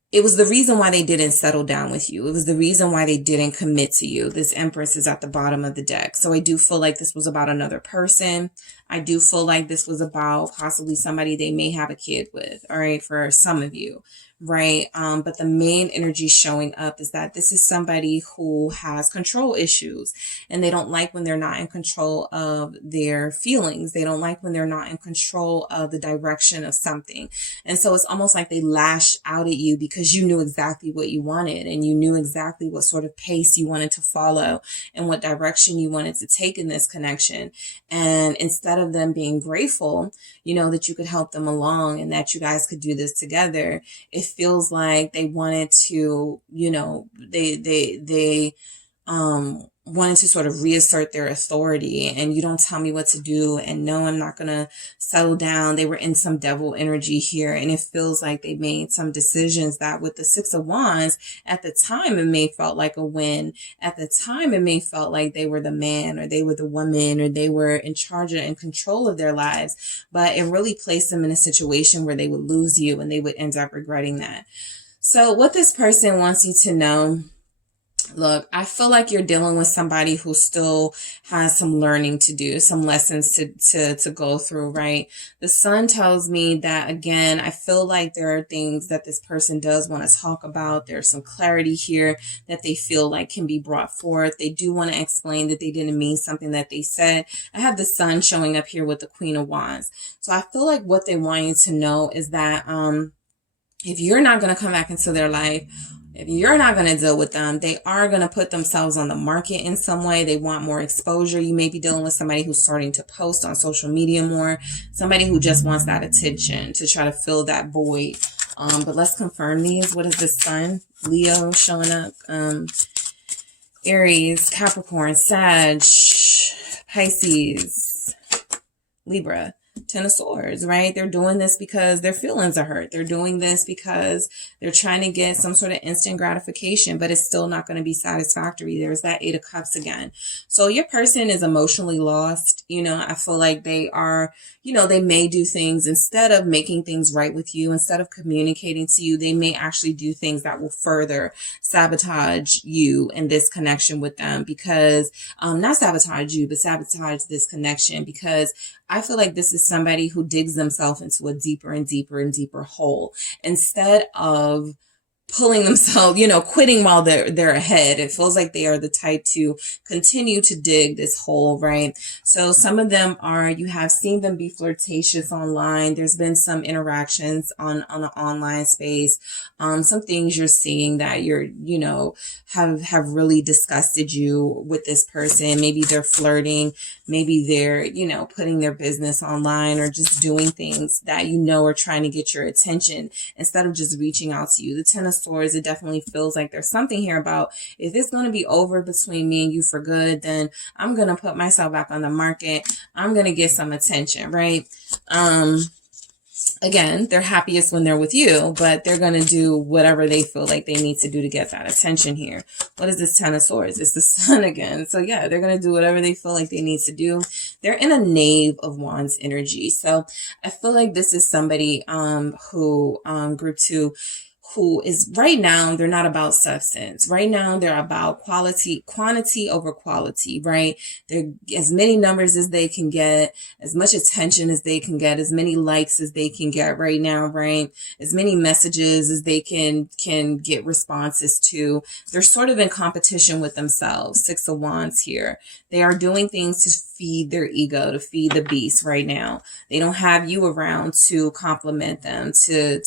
It was the reason why they didn't settle down with you. It was the reason why they didn't commit to you. This Empress is at the bottom of the deck. So I do feel like this was about another person. I do feel like this was about possibly somebody they may have a kid with, all right, for some of you, right? But the main energy showing up is that this is somebody who has control issues, and they don't like when they're not in control of their feelings. They don't like when they're not in control of the direction of something. And so it's almost like they lash out at you because you knew exactly what you wanted, and you knew exactly what sort of pace you wanted to follow and what direction you wanted to take in this connection. And instead of them being grateful, you know, that you could help them along and that you guys could do this together, it feels like they wanted to, you know, they wanted to sort of reassert their authority, and you don't tell me what to do, and no, I'm not going to settle down. They were in some devil energy here, and it feels like they made some decisions that with the Six of Wands, at the time, it may felt like a win. At the time, it may felt like they were the man, or they were the woman, or they were in charge and in control of their lives, but it really placed them in a situation where they would lose you, and they would end up regretting that. So what this person wants you to know, look, I feel like you're dealing with somebody who still has some learning to do, some lessons to go through, right? The Sun tells me that, again, I feel like there are things that this person does want to talk about. There's some clarity here that they feel like can be brought forth. They do want to explain that they didn't mean something that they said. I have the Sun showing up here with the Queen of Wands. So I feel like what they want you to know is that if you're not going to come back into their life, if you're not going to deal with them, they are going to put themselves on the market in some way. They want more exposure. You may be dealing with somebody who's starting to post on social media more, somebody who just wants that attention to try to fill that void. But let's confirm these. What is the Sun? Leo showing up. Aries, Capricorn, Sag, Pisces, Libra. Ten of Swords, right? They're doing this because their feelings are hurt. They're doing this because they're trying to get some sort of instant gratification, but it's still not going to be satisfactory. There's that Eight of Cups again. So your person is emotionally lost. You know, I feel like they are, you know, they may do things instead of making things right with you, instead of communicating to you, they may actually do things that will further sabotage you and this connection with them, because, not sabotage you, but sabotage this connection, because I feel like this is somebody who digs themselves into a deeper and deeper and deeper hole instead of pulling themselves, you know, quitting while they're ahead. It feels like they are the type to continue to dig this hole, right? So some of them are, you have seen them be flirtatious online. There's been some interactions on an online space. Some things you're seeing that you're, you know, have really disgusted you with this person. Maybe they're flirting. Maybe they're, you know, putting their business online, or just doing things that, you know, are trying to get your attention instead of just reaching out to you. The Ten of Swords, it definitely feels like there's something here about, if it's going to be over between me and you for good, then I'm going to put myself back on the market. I'm going to get some attention, right? Again, they're happiest when they're with you, but they're going to do whatever they feel like they need to do to get that attention here. What is this Ten of Swords? It's the Sun again. So yeah, they're going to do whatever they feel like they need to do. They're in a Knave of Wands energy. So I feel like this is somebody who group 2, who is right now, they're not about substance. Right now, they're about quantity over quality, right? They're as many numbers as they can get, as much attention as they can get, as many likes as they can get right now, right? As many messages as they can get responses to. They're sort of in competition with themselves. Six of Wands here. They are doing things to feed their ego, to feed the beast right now. They don't have you around to compliment them, to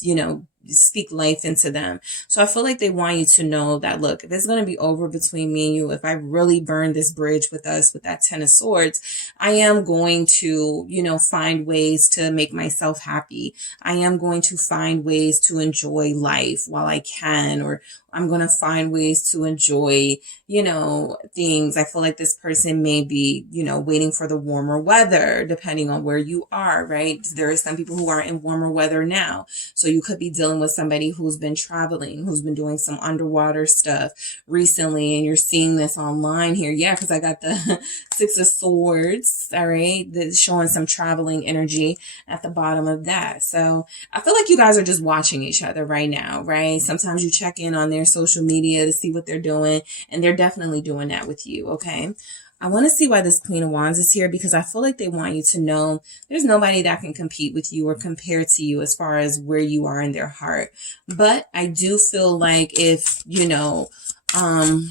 you know, speak life into them. So I feel like they want you to know that, look, if it's going to be over between me and you, if I really burn this bridge with us with that Ten of Swords, I am going to, you know, find ways to make myself happy. I am going to find ways to enjoy life while I can, or I'm going to find ways to enjoy, you know, things. I feel like this person may be, you know, waiting for the warmer weather, depending on where you are, right? There are some people who are in warmer weather now. So you could be dealing with somebody who's been traveling, who's been doing some underwater stuff recently, and you're seeing this online here. Yeah, because I got the Six of Swords, all right? That's showing some traveling energy at the bottom of that. So I feel like you guys are just watching each other right now, right? Sometimes you check in on their social media to see what they're doing, and they're definitely doing that with you, okay? I want to see why this Queen of Wands is here, because I feel like they want you to know there's nobody that can compete with you or compare to you as far as where you are in their heart. But I do feel like if, you know, I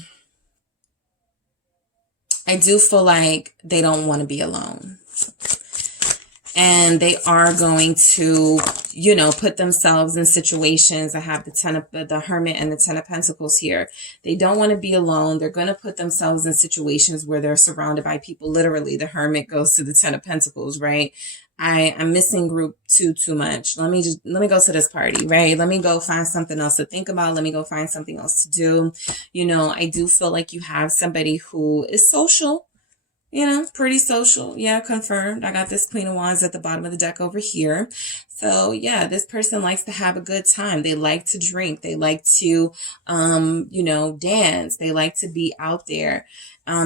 do feel like they don't want to be alone. And they are going to, you know, put themselves in situations. I have the Hermit and the Ten of Pentacles here. They don't want to be alone. They're going to put themselves in situations where they're surrounded by people. Literally, the Hermit goes to the Ten of Pentacles, right? I'm missing group 2 too much. Let me go to this party, right? Let me go find something else to think about. Let me go find something else to do. You know, I do feel like you have somebody who is social. You know, pretty social. Yeah, confirmed. I got this Queen of Wands at the bottom of the deck over here. So yeah, this person likes to have a good time. They like to drink. They like to, you know, dance. They like to be out there.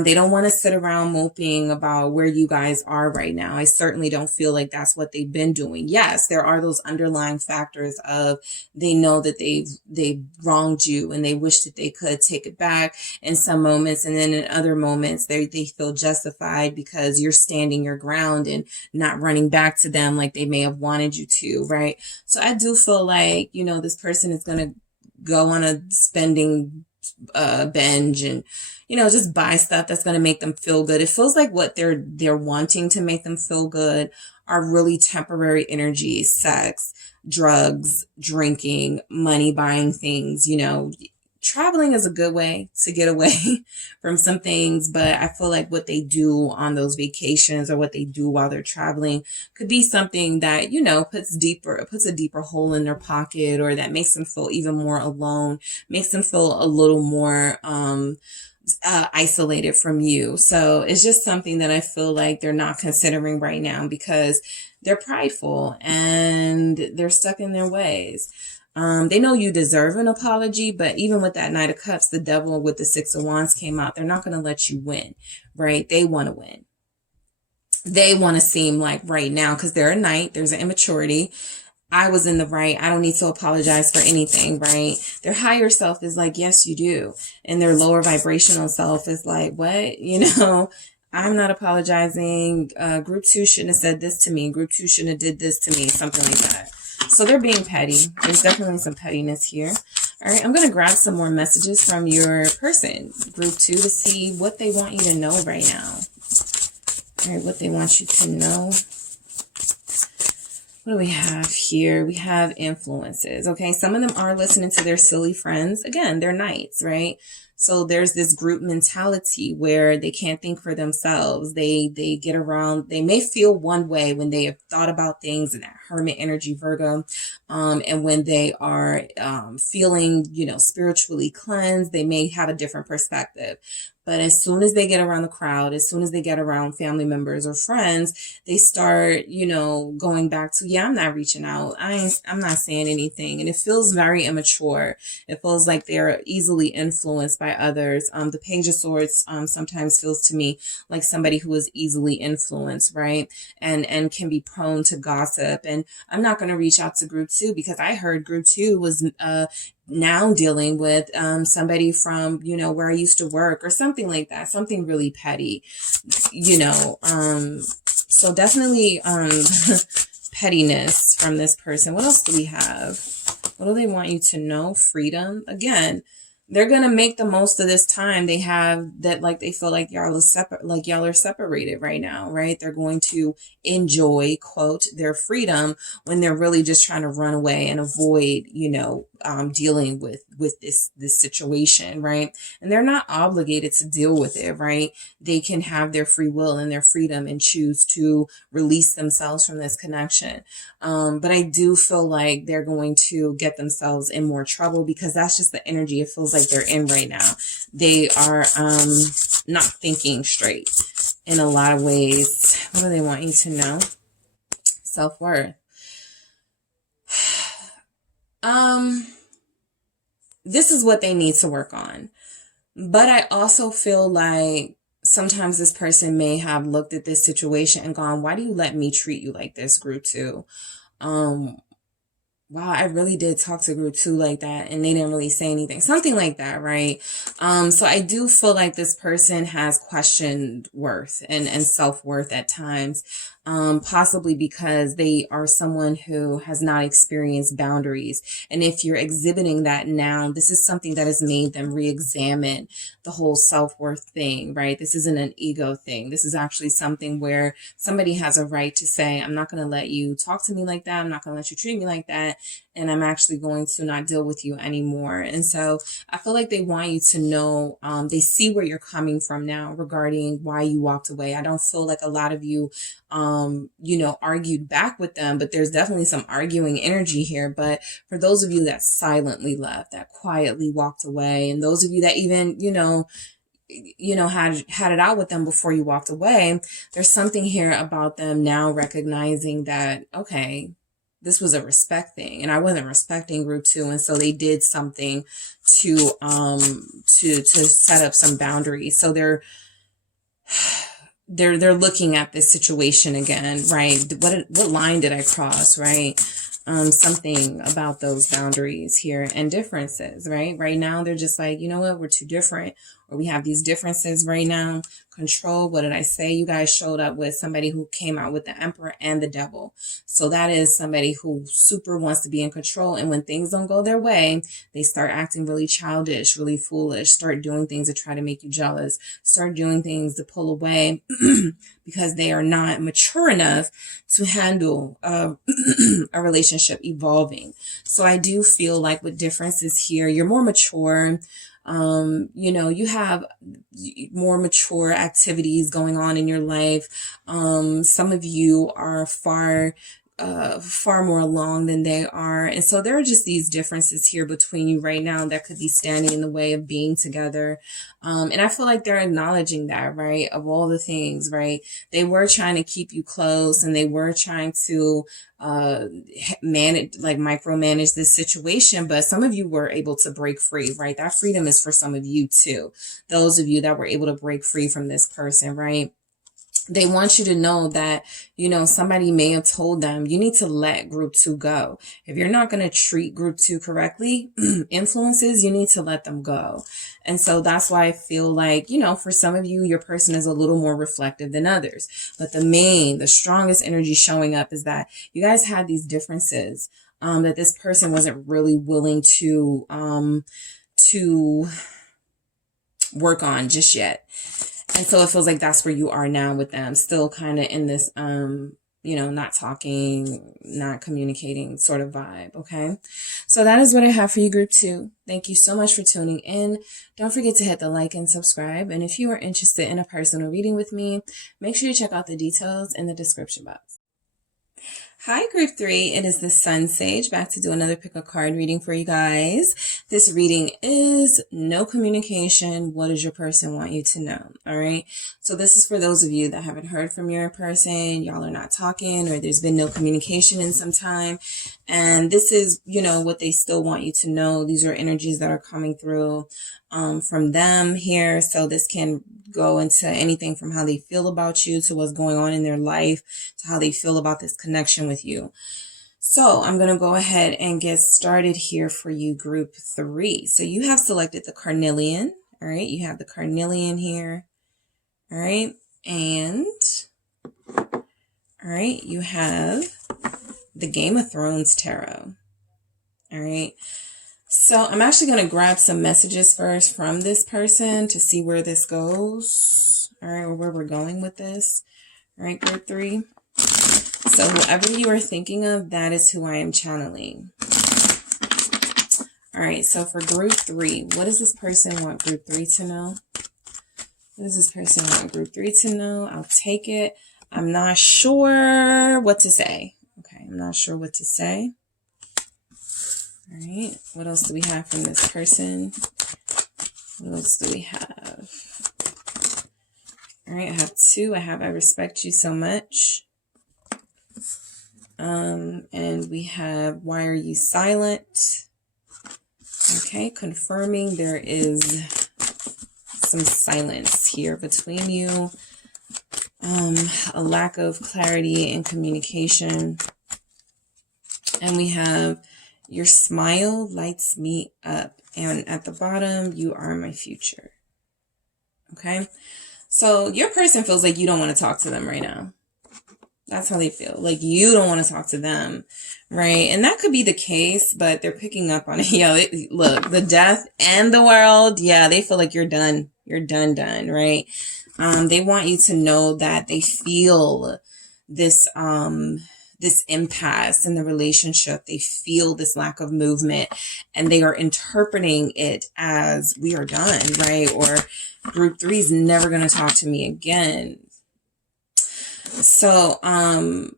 They don't want to sit around moping about where you guys are right now. I certainly don't feel like that's what they've been doing. Yes, there are those underlying factors of they know that they've wronged you and they wish that they could take it back in some moments. And then in other moments, they feel justified because you're standing your ground and not running back to them like they may have wanted you to, right? So I do feel like, you know, this person is going to go on a spending binge and, you know, just buy stuff that's going to make them feel good. It feels like what they're wanting to make them feel good are really temporary energies: sex, drugs, drinking, money, buying things. You know, traveling is a good way to get away from some things, but I feel like what they do on those vacations or what they do while they're traveling could be something that, you know, puts a deeper hole in their pocket, or that makes them feel even more alone, makes them feel a little more isolated from you. So it's just something that I feel like they're not considering right now because they're prideful and they're stuck in their ways. They know you deserve an apology, but even with that Knight of Cups, the Devil with the Six of Wands came out. They're not going to let you win, right? They want to win. They want to seem like right now, because they're a knight, there's an immaturity. I was in the right. I don't need to apologize for anything, right? Their higher self is like, yes, you do. And their lower vibrational self is like, what? You know, I'm not apologizing. Group 2 shouldn't have said this to me. Group 2 shouldn't have did this to me. Something like that. So they're being petty. There's definitely some pettiness here. All right, I'm going to grab some more messages from your person, Group 2, to see what they want you to know right now. All right, what they want you to know. What do we have here? We have influences. Okay, some of them are listening to their silly friends. Again, they're knights, right? So there's this group mentality where they can't think for themselves. They get around, they may feel one way when they have thought about things in that Hermit energy, Virgo. And when they are feeling, you know, spiritually cleansed, they may have a different perspective. But as soon as they get around the crowd, as soon as they get around family members or friends, they start, you know, going back to, yeah, I'm not reaching out. I'm not saying anything. And it feels very immature. It feels like they're easily influenced by others. The Page of Swords sometimes feels to me like somebody who is easily influenced, right? And can be prone to gossip. And I'm not going to reach out to Group 2 because I heard Group 2 was now dealing with somebody from, you know, where I used to work or something like that, something really petty, you know. So definitely pettiness from this person. What else do we have? What do they want you to know? Freedom. Again, they're going to make the most of this time they have, that like they feel like y'all are separated right now, right? They're going to enjoy, quote, their freedom when they're really just trying to run away and avoid, you know, dealing with this situation, right? And they're not obligated to deal with it, right? They can have their free will and their freedom and choose to release themselves from this connection. But I do feel like they're going to get themselves in more trouble because that's just the energy it feels like they're in right now. They are not thinking straight in a lot of ways. What do they want you to know? Self-worth. This is what they need to work on. But I also feel like sometimes this person may have looked at this situation and gone, why do you let me treat you like this, Group 2? wow, I really did talk to group 2 like that and they didn't really say anything. Something like that, right? So I do feel like this person has questioned worth and self-worth at times. Possibly because they are someone who has not experienced boundaries. And if you're exhibiting that now, this is something that has made them re-examine the whole self-worth thing, right? This isn't an ego thing. This is actually something where somebody has a right to say, I'm not going to let you talk to me like that. I'm not going to let you treat me like that. And I'm actually going to not deal with you anymore. And so I feel like they want you to know, they see where you're coming from now regarding why you walked away. I don't feel like a lot of you, argued back with them, but there's definitely some arguing energy here. But for those of you that silently left, that quietly walked away, and those of you that even, had it out with them before you walked away, there's something here about them now recognizing that, okay, this was a respect thing and I wasn't respecting group 2. And so they did something to set up some boundaries. So they're looking at this situation again, right? What line did I cross, right? Something about those boundaries here and differences, right? Right now, they're just like, you know what? We're too different, or we have these differences right now. Control. What did I say? You guys showed up with somebody who came out with the Emperor and the Devil. So that is somebody who super wants to be in control. And when things don't go their way, they start acting really childish, really foolish, start doing things to try to make you jealous, start doing things to pull away because they are not mature enough to handle a relationship evolving. So I do feel like with differences here, you're more mature. You have more mature activities going on in your life. Some of you are far more along than they are. And so there are just these differences here between you right now that could be standing in the way of being together. And I feel like they're acknowledging that, right? Of all the things, right? They were trying to keep you close and they were trying to micromanage this situation, but some of you were able to break free, right? That freedom is for some of you too. Those of you that were able to break free from this person, right? They want you to know that, somebody may have told them you need to let group 2 go. If you're not going to treat group 2 correctly, influences, you need to let them go. And so that's why I feel like, for some of you, your person is a little more reflective than others. But the strongest energy showing up is that you guys had these differences, that this person wasn't really willing to work on just yet. And so it feels like that's where you are now with them, still kind of in this, not talking, not communicating sort of vibe. Okay. So that is what I have for you, group 2. Thank you so much for tuning in. Don't forget to hit the like and subscribe. And if you are interested in a personal reading with me, make sure you check out the details in the description box. Hi, group 3. It is the SunSage back to do another pick a card reading for you guys. This reading is no communication. What does your person want you to know? All right. So this is for those of you that haven't heard from your person. Y'all are not talking, or there's been no communication in some time. And this is, what they still want you to know. These are energies that are coming through from them here. So this can go into anything from how they feel about you to what's going on in their life to how they feel about this connection with you. So I'm going to go ahead and get started here for you, group 3. So you have selected the Carnelian. All right. You have the Carnelian here. All right. And all right, you have the Game of Thrones Tarot. All right. So I'm actually going to grab some messages first from this person to see where this goes. All right, or where we're going with this. All right, group 3. So whoever you are thinking of, that is who I am channeling. All right, so for group 3, what does this person want group 3 to know? What does this person want group 3 to know? I'll take it. I'm not sure what to say. Okay, I'm not sure what to say. All right, what else do we have from this person? What else do we have? All right, I have 2. I respect you so much. And we have, why are you silent? Okay, confirming there is some silence here between you. A lack of clarity and communication. And we have, Your smile lights me up. And at the bottom, you are my future. Okay? So your person feels like you don't want to talk to them right now. That's how they feel. Like you don't want to talk to them, right? And that could be the case, but they're picking up on it. Yeah, look, the death and the world. Yeah, they feel like you're done. You're done, right? They want you to know that they feel this, this impasse in the relationship. They feel this lack of movement, and they are interpreting it as we are done, right? Or group 3 is never going to talk to me again. So, I'm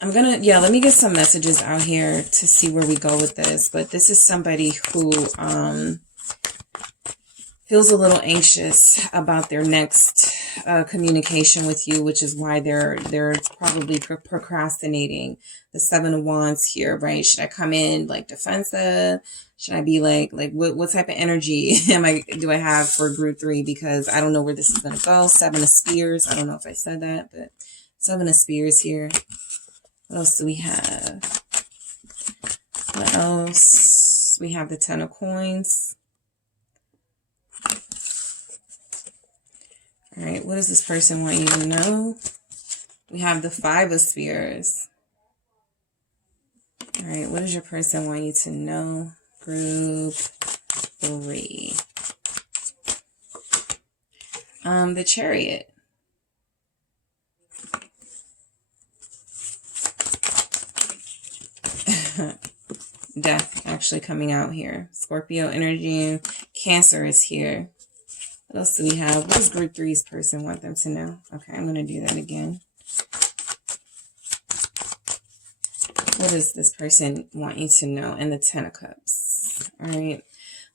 gonna, let me get some messages out here to see where we go with this. But this is somebody who, feels a little anxious about their next, communication with you, which is why they're probably procrastinating. The 7 of Wands here, right? Should I come in like defensive? Should I be like what type of energy do I have for group 3? Because I don't know where this is going to go. 7 of Spears. I don't know if I said that, but 7 of Spears here. What else do we have? What else? We have the 10 of Coins. All right. What does this person want you to know? We have the 5 of Spears. All right. What does your person want you to know? Group 3. The Chariot. Death actually coming out here. Scorpio energy. Cancer is here. What else do we have? What does group 3's person want them to know? Okay, I'm going to do that again. What does this person want you to know? And the 10 of Cups. All right.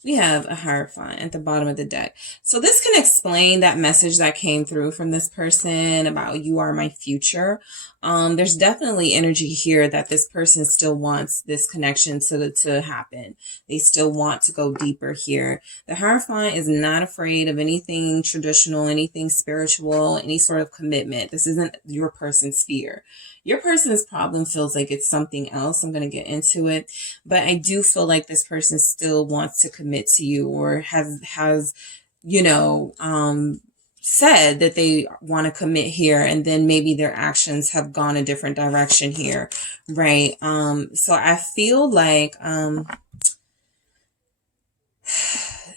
We have a Hierophant at the bottom of the deck. So this can explain that message that came through from this person about you are my future. There's definitely energy here that this person still wants this connection to happen. They still want to go deeper here. The Hierophant is not afraid of anything traditional, anything spiritual, any sort of commitment. This isn't your person's fear. Your person's problem feels like it's something else. I'm going to get into it. But I do feel like this person still wants to commit to you, or has you know, said that they want to commit here, and then maybe their actions have gone a different direction here, right? So I feel like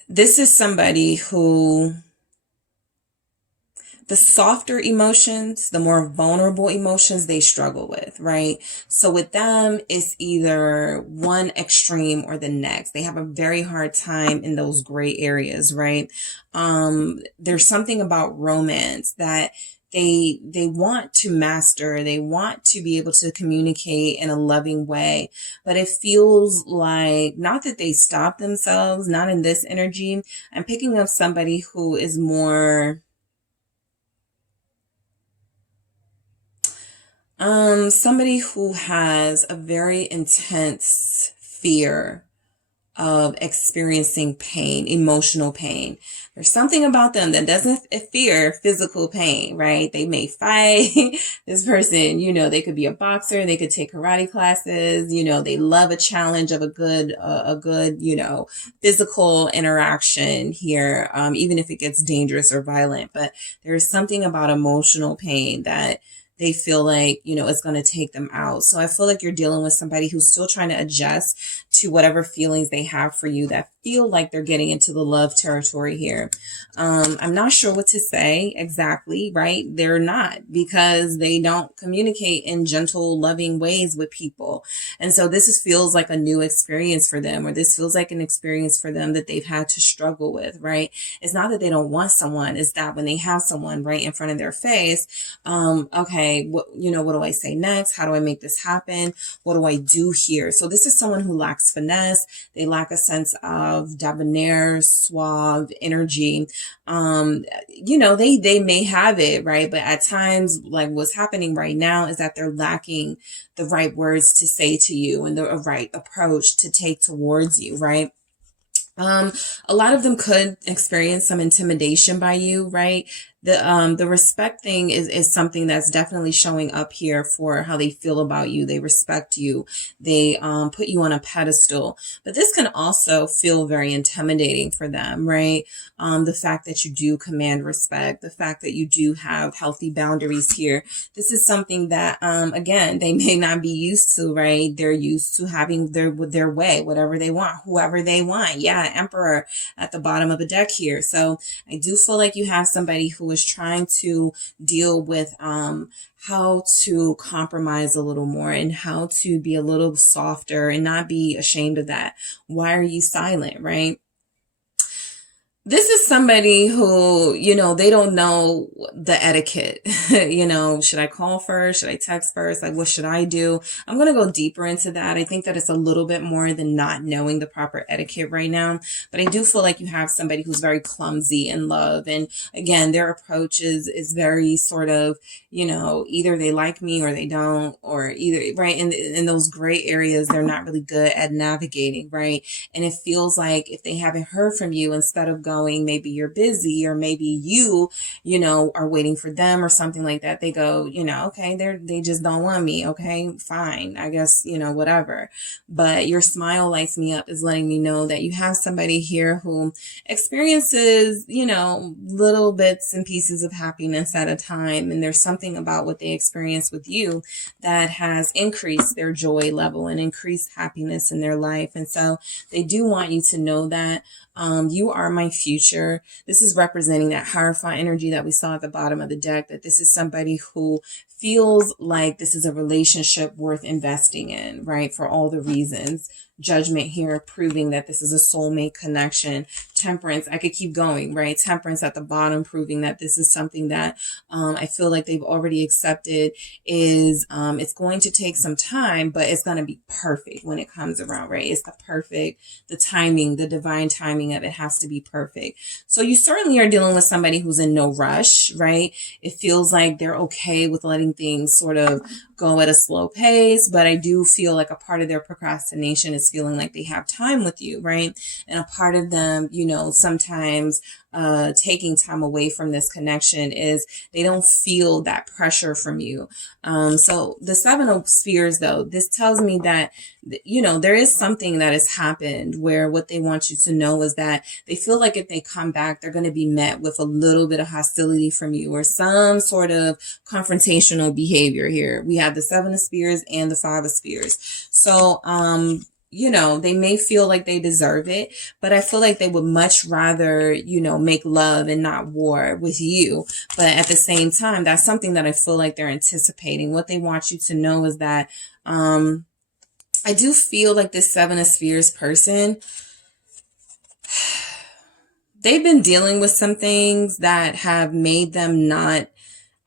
this is somebody who, the softer emotions, the more vulnerable emotions they struggle with, right? So with them, it's either one extreme or the next. They have a very hard time in those gray areas, right? There's something about romance that they want to master. They want to be able to communicate in a loving way, but it feels like, not that they stop themselves, not in this energy. I'm picking up somebody who is more, somebody who has a very intense fear of experiencing pain, emotional pain. There's something about them that doesn't fear physical pain, right? They may fight. This person, you know, they could be a boxer. They could take karate classes. You know, they love a challenge of a good, you know, physical interaction here, even if it gets dangerous or violent. But there's something about emotional pain that they feel like, you know, it's going to take them out. So I feel like you're dealing with somebody who's still trying to adjust to whatever feelings they have for you that feel like they're getting into the love territory here. I'm not sure what to say exactly, right? They're not, because they don't communicate in gentle, loving ways with people. And so feels like a new experience for them, or this feels like an experience for them that they've had to struggle with, right? It's not that they don't want someone. It's that when they have someone right in front of their face, okay, what do I say next? How do I make this happen? What do I do here? So this is someone who lacks finesse. They lack a sense of debonair, suave energy. You know, they may have it, right? But at times, like what's happening right now is that they're lacking the right words to say to you and the right approach to take towards you, right? A lot of them could experience some intimidation by you, right? The respect thing is something that's definitely showing up here for how they feel about you. They respect you. They put you on a pedestal. But this can also feel very intimidating for them, right? The fact that you do command respect, the fact that you do have healthy boundaries here. This is something that, again, they may not be used to, right? They're used to having their way, whatever they want, whoever they want. Yeah, Emperor at the bottom of the deck here. So I do feel like you have somebody who is trying to deal with how to compromise a little more and how to be a little softer and not be ashamed of that. Why are you silent, right? This is somebody who, they don't know the etiquette. Should I call first? Should I text first? Like, what should I do? I'm going to go deeper into that. I think that it's a little bit more than not knowing the proper etiquette right now. But I do feel like you have somebody who's very clumsy in love. And again, their approach is very sort of, either they like me or they don't, or either, right? In those gray areas, they're not really good at navigating, right? And it feels like if they haven't heard from you, instead of going, maybe you're busy, or maybe you are waiting for them or something like that, they go, okay, they just don't want me. Okay, fine. I guess, whatever. But your smile lights me up, is letting me know that you have somebody here who experiences, little bits and pieces of happiness at a time. And there's something about what they experience with you that has increased their joy level and increased happiness in their life. And so they do want you to know that you are my future. This is representing that Hierophant energy that we saw at the bottom of the deck, that this is somebody who feels like this is a relationship worth investing in, right? For all the reasons. Judgment here proving that this is a soulmate connection. Temperance, I could keep going, right? Temperance at the bottom proving that this is something that I feel like they've already accepted is it's going to take some time, but it's going to be perfect when it comes around, right? It's the timing, the divine timing of it has to be perfect. So you certainly are dealing with somebody who's in no rush, right? It feels like they're okay with letting things sort of go at a slow pace, but I do feel like a part of their procrastination is feeling like they have time with you, right? And a part of them, sometimes taking time away from this connection is they don't feel that pressure from you. So the Seven of Spears, though, this tells me that, there is something that has happened where what they want you to know is that they feel like if they come back, they're going to be met with a little bit of hostility from you or some sort of confrontational behavior here. We have the Seven of Spears and the Five of Spears. So, they may feel like they deserve it, but I feel like they would much rather, make love and not war with you. But at the same time, that's something that I feel like they're anticipating. What they want you to know is that, I do feel like this Seven of Spears person, they've been dealing with some things that have made them not,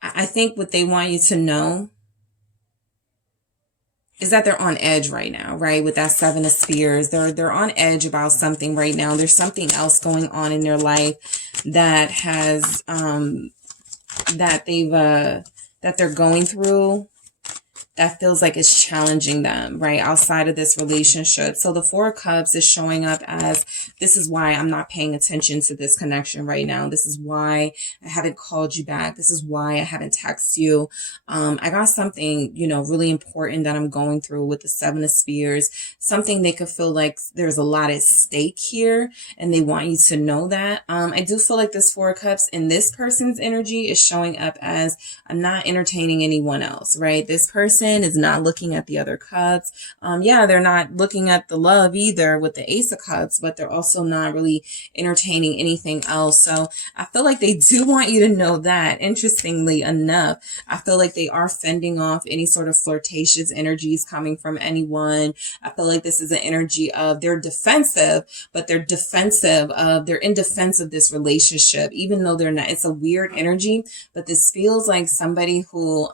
I think what they want you to know is that they're on edge right now, right? With that Seven of Spears, they're on edge about something right now. There's something else going on in their life that has, that they're going through that feels like it's challenging them, right? Outside of this relationship. So the Four of Cups is showing up as, this is why I'm not paying attention to this connection right now. This is why I haven't called you back. This is why I haven't texted you. I got something, really important that I'm going through with the Seven of Spears. Something they could feel like there's a lot at stake here and they want you to know that. I do feel like this Four of Cups in this person's energy is showing up as, I'm not entertaining anyone else, right? This person is not looking at the other cups. They're not looking at the love either with the Ace of Cups, but they're also not really entertaining anything else. So I feel like they do want you to know that. Interestingly enough, I feel like they are fending off any sort of flirtatious energies coming from anyone. I feel like this is an energy of they're defensive, but they're in defense of this relationship, even though they're not. It's a weird energy, but this feels like somebody who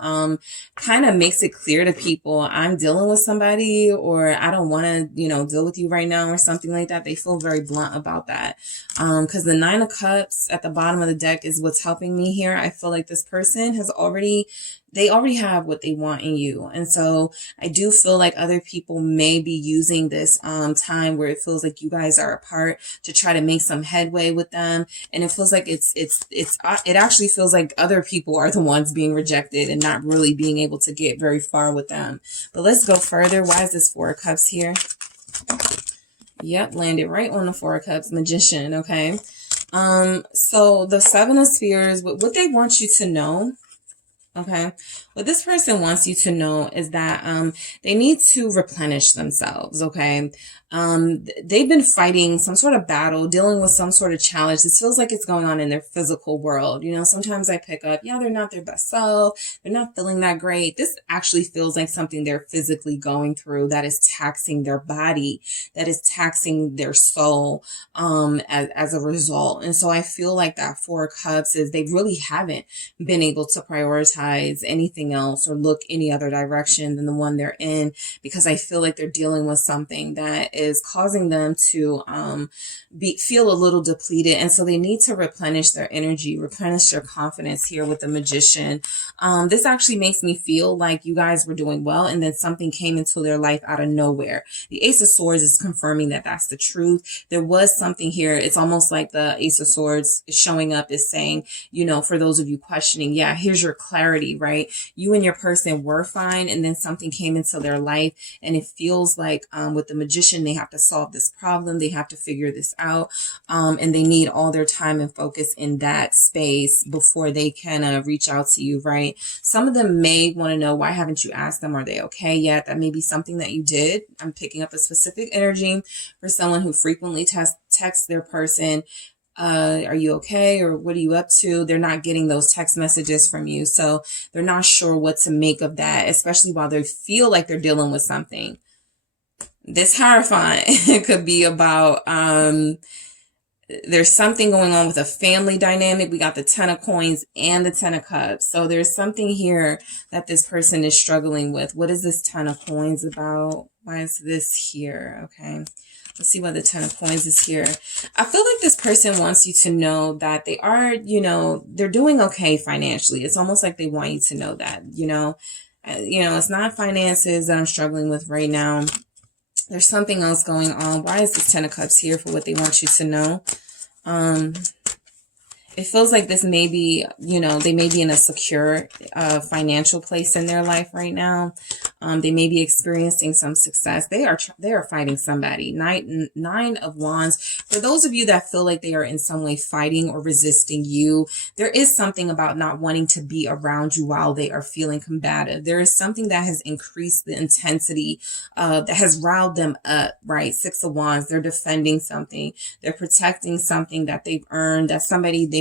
kind of makes it clear to people, I'm dealing with somebody, or I don't want to, deal with you right now or something like that. They feel very blunt about that. Because the Nine of Cups at the bottom of the deck is what's helping me here. I feel like this person has already they already have what they want in you. And so I do feel like other people may be using this time where it feels like you guys are apart to try to make some headway with them. And it feels like it actually feels like other people are the ones being rejected and not really being able to get very far with them. But let's go further. Why is this Four of Cups here? Yep, landed right on the Four of Cups, Magician. Okay. So the Seven of Spheres, what they want you to know, okay, what this person wants you to know is that they need to replenish themselves. Okay. They've been fighting some sort of battle, dealing with some sort of challenge. This feels like it's going on in their physical world. You know, sometimes I pick up, yeah, they're not their best self. They're not feeling that great. This actually feels like something they're physically going through that is taxing their body, that is taxing their soul, as a result. And so I feel like that Four of Cups is they really haven't been able to prioritize anything else or look any other direction than the one they're in, because I feel like they're dealing with something that is causing them to feel a little depleted. And so they need to replenish their energy, replenish their confidence here with the Magician. This actually makes me feel like you guys were doing well and then something came into their life out of nowhere. The Ace of Swords is confirming that that's the truth. There was something here. It's almost like the Ace of Swords is showing up is saying, you know, for those of you questioning, yeah, here's your clarity, right? You and your person were fine and then something came into their life and it feels like with the Magician, they have to solve this problem. They have to figure this out. And they need all their time and focus in that space before they can reach out to you, right? Some of them may want to know, why haven't you asked them? Are they okay yet? That may be something that you did. I'm picking up a specific energy for someone who frequently texts their person, are you okay? Or what are you up to? They're not getting those text messages from you. So they're not sure what to make of that, especially while they feel like they're dealing with something. This Hierophant could be about, there's something going on with a family dynamic. We got the Ten of Coins and the Ten of Cups. So there's something here that this person is struggling with. What is this Ten of Coins about? Why is this here? Okay. Let's see why the Ten of Coins is here. I feel like this person wants you to know that they are, you know, they're doing okay financially. It's almost like they want you to know that, you know, it's not finances that I'm struggling with right now. There's something else going on. Why is this Ten of Cups here for what they want you to know? It feels like this may be, you know, they may be in a secure financial place in their life right now. They may be experiencing some success. They are fighting somebody. Nine of Wands. For those of you that feel like they are in some way fighting or resisting you, there is something about not wanting to be around you while they are feeling combative. There is something that has increased the intensity, that has riled them up, right? Six of Wands. They're defending something. They're protecting something that they've earned, that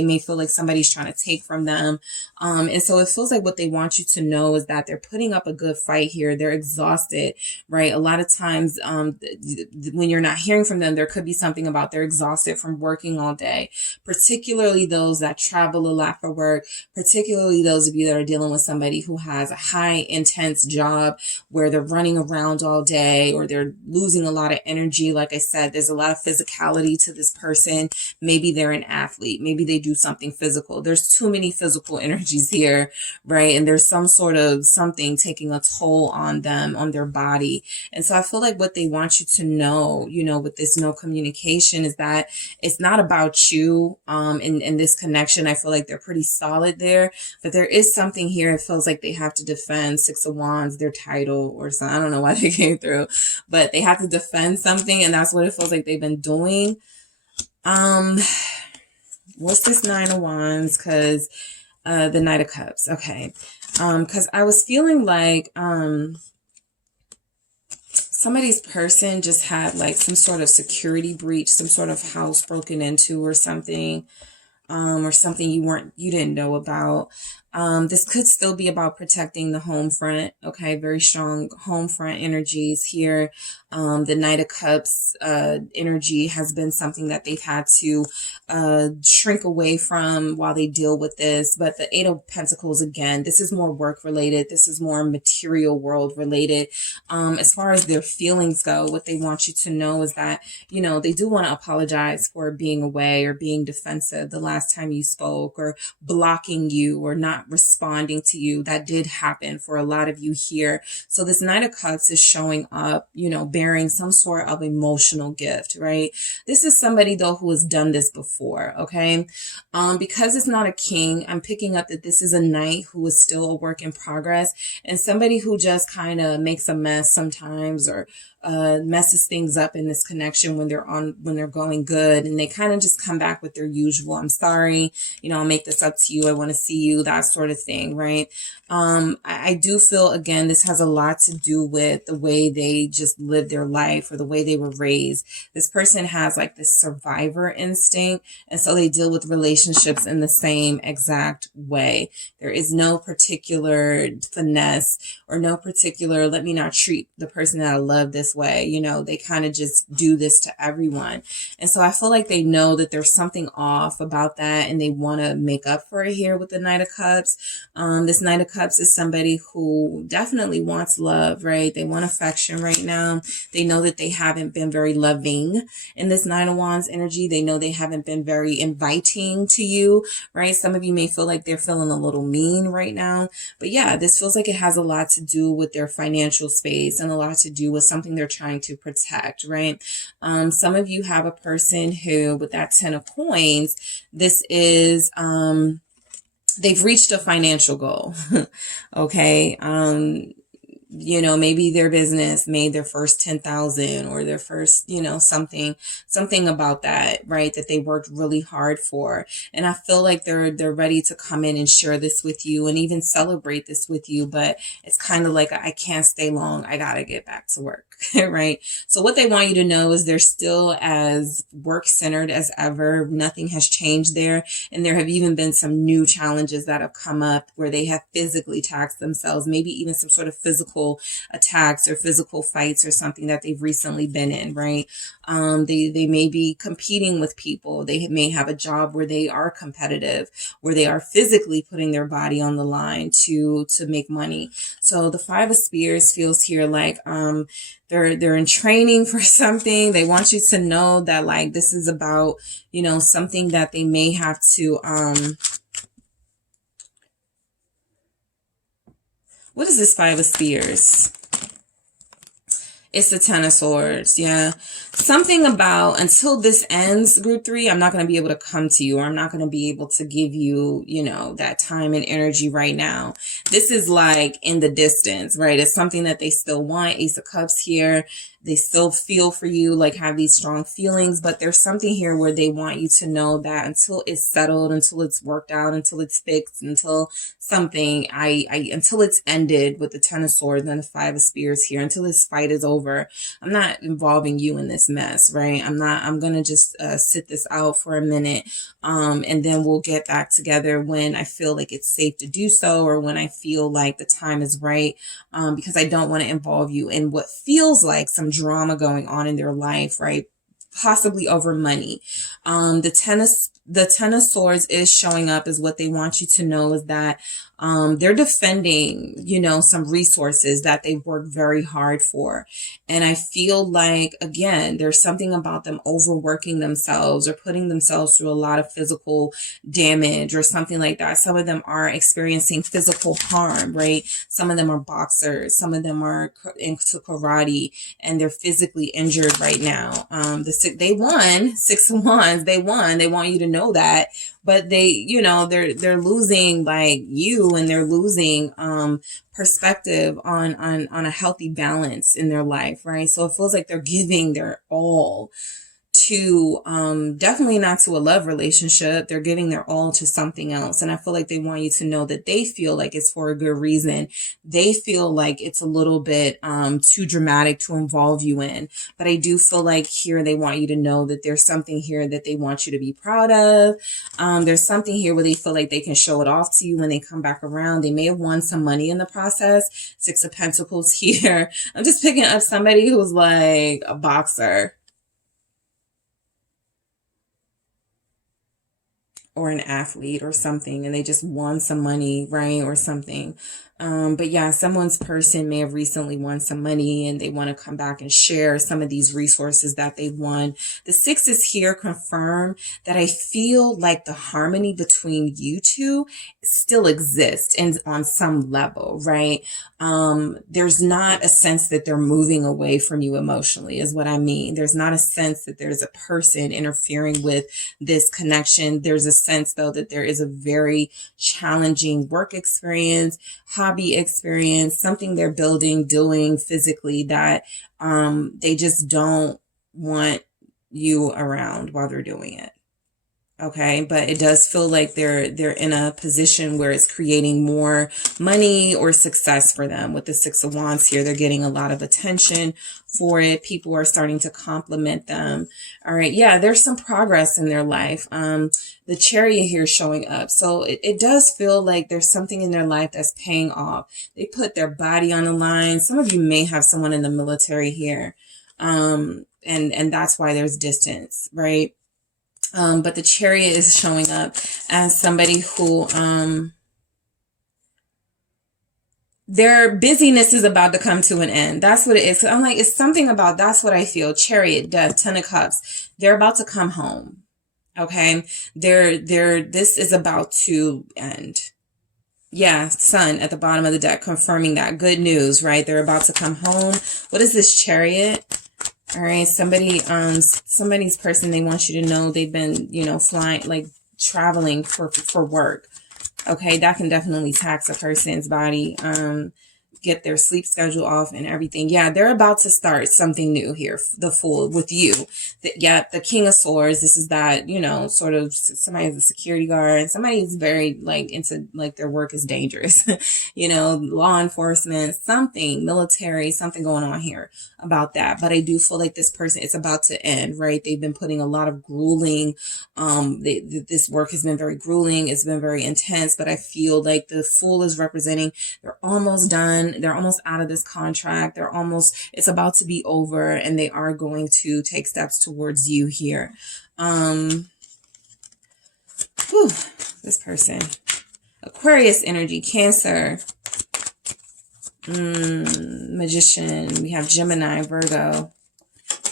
they may feel like somebody's trying to take from them. And so it feels like what they want you to know is that they're putting up a good fight here. They're exhausted, right? A lot of times when you're not hearing from them, there could be something about they're exhausted from working all day, particularly those that travel a lot for work, particularly those of you that are dealing with somebody who has a high intense job where they're running around all day or they're losing a lot of energy. Like I said, there's a lot of physicality to this person. Maybe they're an athlete. Maybe they do something physical. There's too many physical energies here, right? And there's some sort of something taking a toll on them, on their body. And so I feel like what they want you to know, you know, with this no communication is that it's not about you. In this connection, I feel like they're pretty solid there, but there is something here. It feels like they have to defend Six of Wands, their title or something. I don't know why they came through, but they have to defend something. And that's what it feels like they've been doing. What's this Nine of Wands? Because the Knight of Cups. Okay. Because I was feeling like somebody's person just had like some sort of security breach, some sort of house broken into or something you didn't know about. This could still be about protecting the home front. Okay. Very strong home front energies here. The Knight of Cups energy has been something that they've had to shrink away from while they deal with this. But the Eight of Pentacles, again, this is more work related. This is more material world related. As far as their feelings go, what they want you to know is that, you know, they do want to apologize for being away or being defensive the last time you spoke, or blocking you, or not not responding to you. That did happen for a lot of you here. So this Knight of Cups is showing up, you know, bearing some sort of emotional gift, right? This is somebody though who has done this before, okay? Because it's not a king, I'm picking up that this is a knight who is still a work in progress, and somebody who just kind of makes a mess sometimes, or messes things up in this connection when they're going good, and they kind of just come back with their usual, I'm sorry, you know, I'll make this up to you, I want to see you, that sort of thing, right? I do feel, again, this has a lot to do with the way they just live their life or the way they were raised. This person has like this survivor instinct, and so they deal with relationships in the same exact way. There is no particular finesse or no particular, let me not treat the person that I love this way. You know, they kind of just do this to everyone. And so I feel like they know that there's something off about that, and they want to make up for it here with the Knight of Cups. This Knight of Cups is somebody who definitely wants love, right? They want affection right now. They know that they haven't been very loving in this Nine of Wands energy. They know they haven't been very inviting to you, right? Some of you may feel like they're feeling a little mean right now. But yeah, this feels like it has a lot to do with their financial space and a lot to do with something they're trying to protect, right? Some of you have a person who, with that 10 of coins, this is, they've reached a financial goal. Okay. You know, maybe their business made their first 10,000 or their first, you know, something about that, right? That they worked really hard for. And I feel like they're ready to come in and share this with you and even celebrate this with you. But it's kind of like, I can't stay long. I got to get back to work. Right? So what they want you to know is they're still as work-centered as ever. Nothing has changed there. And there have even been some new challenges that have come up where they have physically taxed themselves, maybe even some sort of physical attacks or physical fights or something that they've recently been in, right? They may be competing with people. They may have a job where they are competitive, where they are physically putting their body on the line to make money. So the Five of Spears feels here like, they're in training for something. They want you to know that like this is about, you know, something that they may have to, what is this Five of Spears? It's the Ten of Swords. Yeah. Something about until this ends, group 3, I'm not going to be able to come to you, or I'm not going to be able to give you, you know, that time and energy right now. This is like in the distance, right? It's something that they still want. Ace of Cups here. They still feel for you, like have these strong feelings, but there's something here where they want you to know that until it's settled, until it's worked out, until it's fixed, until something, until it's ended with the Ten of Swords and the Five of Spears here, until this fight is over, I'm not involving you in this mess, right? I'm going to just sit this out for a minute. And then we'll get back together when I feel like it's safe to do so, or when I feel like the time is right, because I don't want to involve you in what feels like some drama going on in their life, right? Possibly over money. The Ten of Swords is showing up as what they want you to know is that they're defending, you know, some resources that they've worked very hard for. And I feel like, again, there's something about them overworking themselves or putting themselves through a lot of physical damage or something like that. Some of them are experiencing physical harm, right? Some of them are boxers. Some of them are into karate, and they're physically injured right now. They won, Six of Wands. They won. They want you to know that. But they, you know, they're losing like you, and they're losing perspective on a healthy balance in their life, right? So it feels like they're giving their all to definitely not to a love relationship. They're giving their all to something else. And I feel like they want you to know that they feel like it's for a good reason. They feel like it's a little bit too dramatic to involve you in. But I do feel like here they want you to know that there's something here that they want you to be proud of. There's something here where they feel like they can show it off to you when they come back around. They may have won some money in the process. Six of Pentacles here. I'm just picking up somebody who's like a boxer, or an athlete or something, and they just won some money, right? Or something. But yeah, someone's person may have recently won some money and they want to come back and share some of these resources that they won. The 6 is here confirm that I feel like the harmony between you two still exists and on some level, right? There's not a sense that they're moving away from you emotionally is what I mean. There's not a sense that there's a person interfering with this connection. There's a sense though that there is a very challenging work experience, hobby experience, something they're building, doing physically that they just don't want you around while they're doing it. Okay, but it does feel like they're in a position where it's creating more money or success for them. With the 6 of Wands here, they're getting a lot of attention for it. People are starting to compliment them. All right, yeah, there's some progress in their life. The Chariot here showing up. So it does feel like there's something in their life that's paying off. They put their body on the line. Some of you may have someone in the military here. And that's why there's distance, right? But the Chariot is showing up as somebody who, their busyness is about to come to an end. That's what it is. I'm like, it's something about, that's what I feel. Chariot, Death, 10 of Cups. They're about to come home. Okay. This is about to end. Yeah. Sun at the bottom of the deck, confirming that. Good news, right? They're about to come home. What is this Chariot? All right, somebody's person, they want you to know they've been, flying, like traveling for work. Okay, that can definitely tax a person's body, get their sleep schedule off and everything. Yeah, they're about to start something new here, the Fool, with you. The King of Swords, this is that, sort of somebody's a security guard. Somebody's very into their work is dangerous, law enforcement, something, military, something going on here about that. But I do feel like this person, it's about to end, right? They've been putting a lot of grueling, this work has been very grueling. It's been very intense, but I feel like the Fool is representing, they're almost done. They're almost out of this contract. It's about to be over, and they are going to take steps towards you here. This person, Aquarius energy, Cancer, Magician. We have Gemini, Virgo,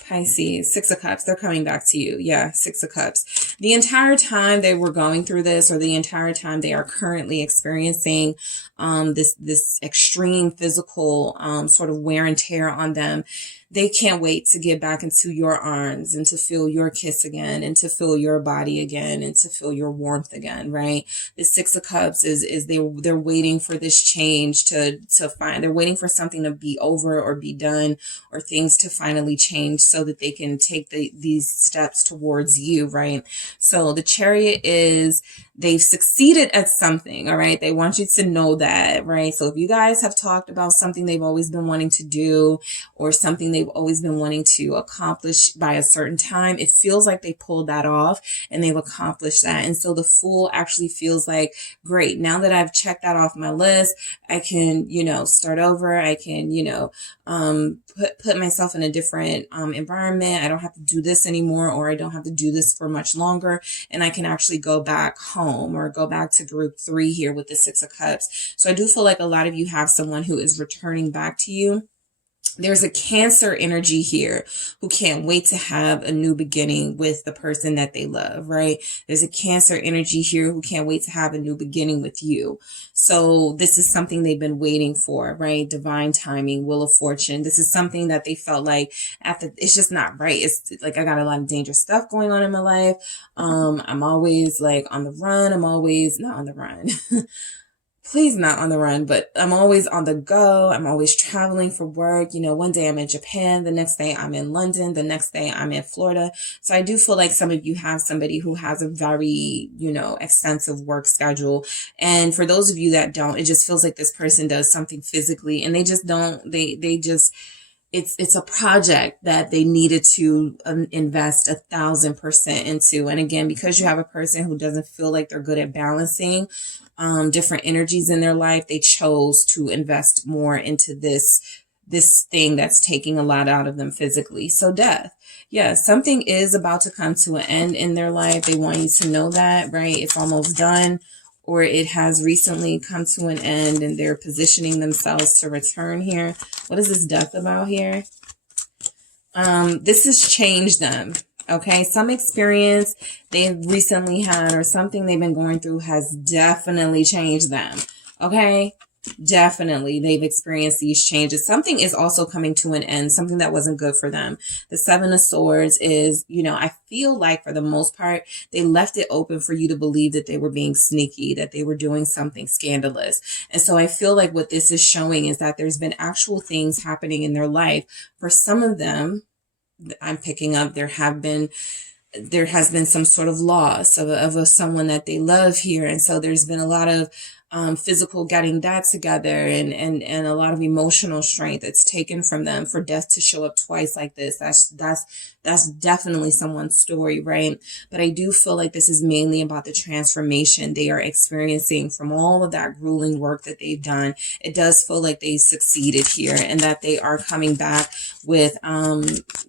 Pisces, 6 of Cups. They're coming back to you. Yeah, 6 of Cups. The entire time they were going through this, or the entire time they are currently experiencing this extreme physical sort of wear and tear on them, they can't wait to get back into your arms and to feel your kiss again and to feel your body again and to feel your warmth again, right? The 6 of Cups is they're waiting for this change to find, they're waiting for something to be over or be done or things to finally change so that they can take these steps towards you, right? So the Chariot is, they've succeeded at something, all right? They want you to know that, right? So if you guys have talked about something they've always been wanting to do or something they've always been wanting to accomplish by a certain time, it feels like they pulled that off and they've accomplished that. And so the Fool actually feels like, great, now that I've checked that off my list, I can, start over. I can, put myself in a different environment. I don't have to do this anymore, or I don't have to do this for much longer. And I can actually go back home or go back to group 3 here with the 6 of Cups. So I do feel like a lot of you have someone who is returning back to you. There's a Cancer energy here who can't wait to have a new beginning with the person that they love, right? There's a Cancer energy here who can't wait to have a new beginning with you. So this is something they've been waiting for, right? Divine timing, Wheel of Fortune. This is something that they felt like it's just not right. It's like, I got a lot of dangerous stuff going on in my life. I'm always on the run. I'm always not on the run. Please not on the run, but I'm always on the go. I'm always traveling for work. One day I'm in Japan. The next day I'm in London. The next day I'm in Florida. So I do feel like some of you have somebody who has a very, extensive work schedule. And for those of you that don't, it just feels like this person does something physically and they just don't, it's a project that they needed to invest 1,000% into. And again, because you have a person who doesn't feel like they're good at balancing different energies in their life, they chose to invest more into this this thing that's taking a lot out of them physically. So death. Yeah, something is about to come to an end in their life. They want you to know that, right? It's almost done, or it has recently come to an end and they're positioning themselves to return here. What is this death about here? This has changed them. Okay, some experience they've recently had or something they've been going through has definitely changed them. Okay, definitely they've experienced these changes. Something is also coming to an end, something that wasn't good for them. The Seven of Swords is, you know, I feel like for the most part, they left it open for you to believe that they were being sneaky, that they were doing something scandalous. And so I feel like what this is showing is that there's been actual things happening in their life. For some of them, I'm picking up, there has been some sort of loss of someone that they love here. And so there's been a lot of physical getting that together and a lot of emotional strength that's taken from them for death to show up twice like this. That's definitely someone's story, right? But I do feel like this is mainly about the transformation they are experiencing from all of that grueling work that they've done. It does feel like they've succeeded here and that they are coming back with,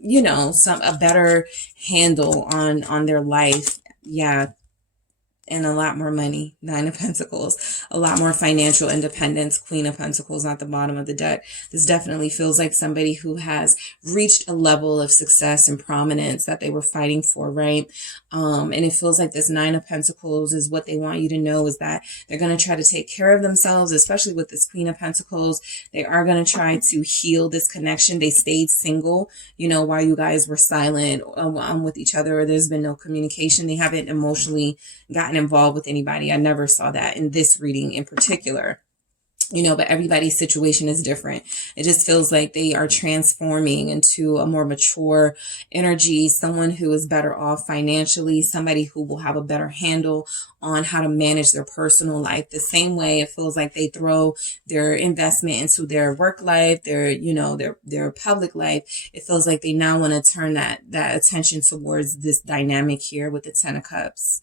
you know, a better handle on their life. Yeah. And a lot more money, Nine of Pentacles, a lot more financial independence, Queen of Pentacles at the bottom of the deck. This definitely feels like somebody who has reached a level of success and prominence that they were fighting for, right? And it feels like this Nine of Pentacles is what they want you to know is that they're going to try to take care of themselves, especially with this Queen of Pentacles. They are going to try to heal this connection. They stayed single, you know, while you guys were silent with each other, or there's been no communication. They haven't emotionally gotten involved with anybody. I never saw that in this reading in particular, you know, but everybody's situation is different. It just feels like they are transforming into a more mature energy, someone who is better off financially, somebody who will have a better handle on how to manage their personal life. The same way it feels like they throw their investment into their work life, their, you know, their public life. It feels like they now want to turn that attention towards this dynamic here with the Ten of Cups.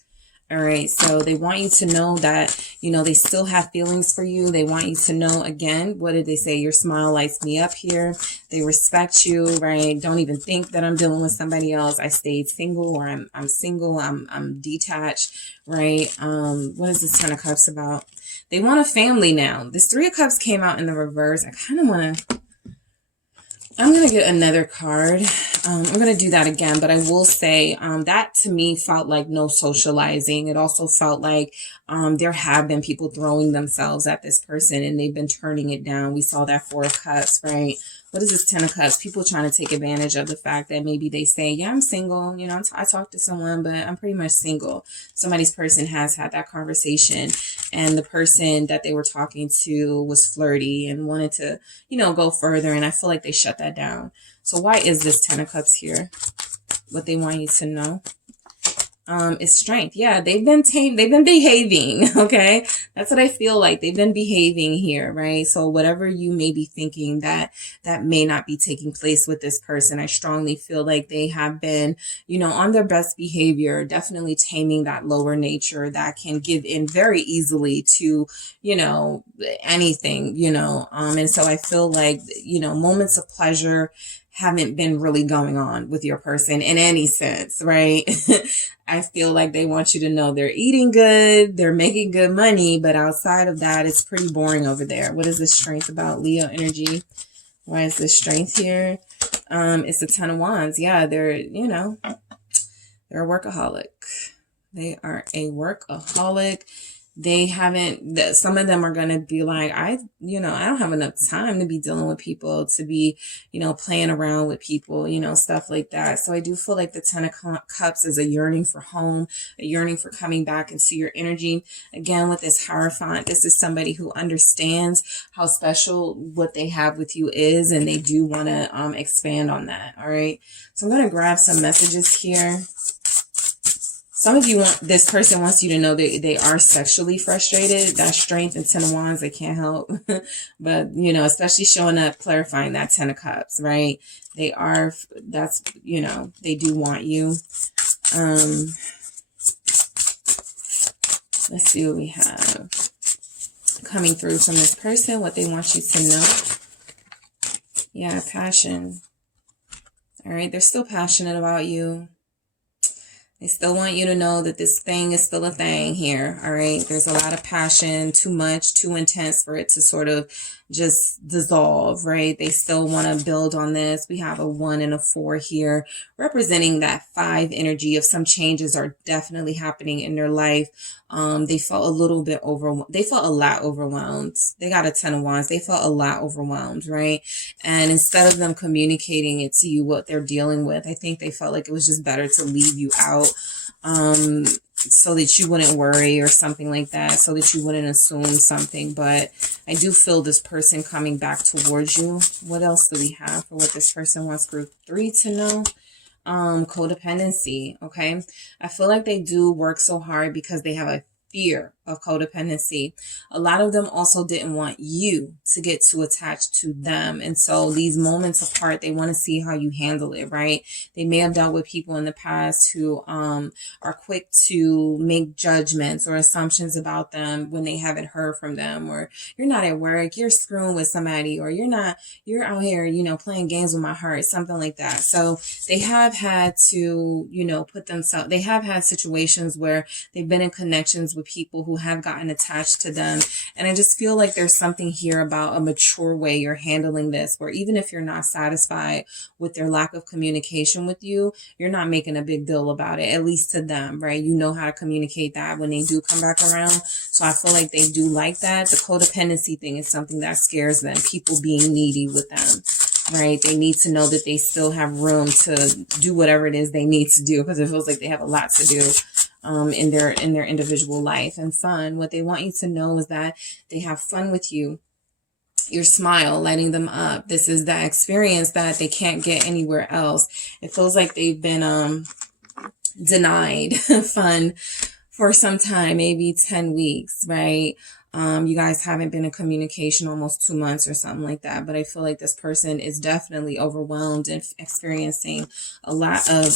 All right. So they want you to know that, you know, they still have feelings for you. They want you to know, again, what did they say? Your smile lights me up here. They respect you, right? Don't even think that I'm dealing with somebody else. I stayed single, or I'm single. I'm detached, right? What is this Ten of Cups about? They want a family now. This Three of Cups came out in the reverse. I kind of want to, I'm going to get another card. I'm going to do that again, but I will say that to me felt like no socializing. It also felt like there have been people throwing themselves at this person and they've been turning it down. We saw that Four of Cups, right? What is this Ten of Cups? People trying to take advantage of the fact that maybe they say, yeah, I'm single. You know, I talked to someone, but I'm pretty much single. Somebody's person has had that conversation and the person that they were talking to was flirty and wanted to, you know, go further. And I feel like they shut that down. So why is this Ten of Cups here? What they want you to know is strength. Yeah, they've been tamed. They've been behaving. Okay. That's what I feel like. They've been behaving here, right? So whatever you may be thinking that may not be taking place with this person, I strongly feel like they have been, you know, on their best behavior, definitely taming that lower nature that can give in very easily to, you know, anything, you know, and so I feel like, you know, moments of pleasure haven't been really going on with your person in any sense, right? I feel like they want you to know they're eating good, they're making good money, but outside of that, it's pretty boring over there. What is this strength about, Leo energy? Why is this strength here? It's the Ten of Wands. Yeah, they're, you know, they're a workaholic. They are a workaholic. They haven't, some of them are going to be like, I don't have enough time to be dealing with people, to be, you know, playing around with people, you know, stuff like that. So I do feel like the Ten of Cups is a yearning for home, a yearning for coming back into your energy. Again, with this Hierophant, this is somebody who understands how special what they have with you is, and they do want to expand on that. All right. So I'm going to grab some messages here. Some of you this person wants you to know that they are sexually frustrated. That Strength and Ten of Wands, they can't help. But, you know, especially showing up, clarifying that Ten of Cups, right? They are, that's, you know, they do want you. Let's see what we have coming through from this person, what they want you to know. Yeah, passion. All right, they're still passionate about you. They still want you to know that this thing is still a thing here. All right. There's a lot of passion, too much, too intense for it to sort of just dissolve, right? They still want to build on this. We have a 1 and a 4 here, representing that 5 energy of some changes are definitely happening in their life. They felt a little bit overwhelmed. They felt a lot overwhelmed. They got a 10 of wands. They felt a lot overwhelmed, right? And instead of them communicating it to you, what they're dealing with, I think they felt like it was just better to leave you out, so that you wouldn't worry or something like that, so that you wouldn't assume something. But I do feel this person coming back towards you. What else do we have for what this person wants group 3 to know? Codependency. Okay. I feel like they do work so hard because they have a fear of codependency. A lot of them also didn't want you to get too attached to them. And so these moments apart, they want to see how you handle it, right? They may have dealt with people in the past who are quick to make judgments or assumptions about them when they haven't heard from them, or you're not at work, you're screwing with somebody, or you're out here, you know, playing games with my heart, something like that. So they have had to, you know, they have had situations where they've been in connections with people who have gotten attached to them. And I just feel like there's something here about a mature way you're handling this, where even if you're not satisfied with their lack of communication with you, you're not making a big deal about it, at least to them, right? You know how to communicate that when they do come back around. So I feel like they do like that. The codependency thing is something that scares them, people being needy with them, right? They need to know that they still have room to do whatever it is they need to do, because it feels like they have a lot to do in their individual life. And fun, what they want you to know is that they have fun with you. Your smile lighting them up. This is that experience that they can't get anywhere else. It feels like they've been denied fun for some time, maybe 10 weeks, right? You guys haven't been in communication almost 2 months or something like that. But I feel like this person is definitely overwhelmed and experiencing a lot of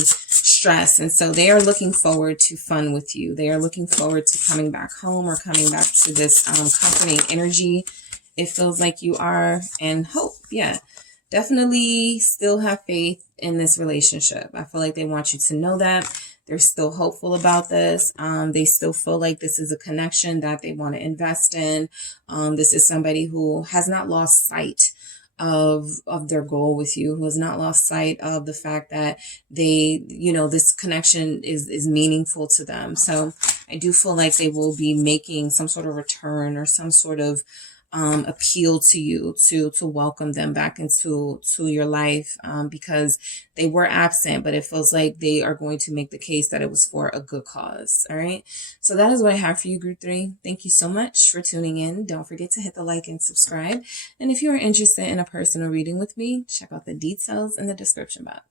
stress. And so they are looking forward to fun with you. They are looking forward to coming back home or coming back to this comforting energy. It feels like you are, and hope. Yeah, definitely still have faith in this relationship. I feel like they want you to know that. They're still hopeful about this. They still feel like this is a connection that they want to invest in. This is somebody who has not lost sight of their goal with you, who has not lost sight of the fact that they, you know, this connection is meaningful to them. So I do feel like they will be making some sort of return or some sort of appeal to you to welcome them back into your life, because they were absent, but it feels like they are going to make the case that it was for a good cause. All right. So that is what I have for you, group 3. Thank you so much for tuning in. Don't forget to hit the like and subscribe. And if you are interested in a personal reading with me, check out the details in the description box.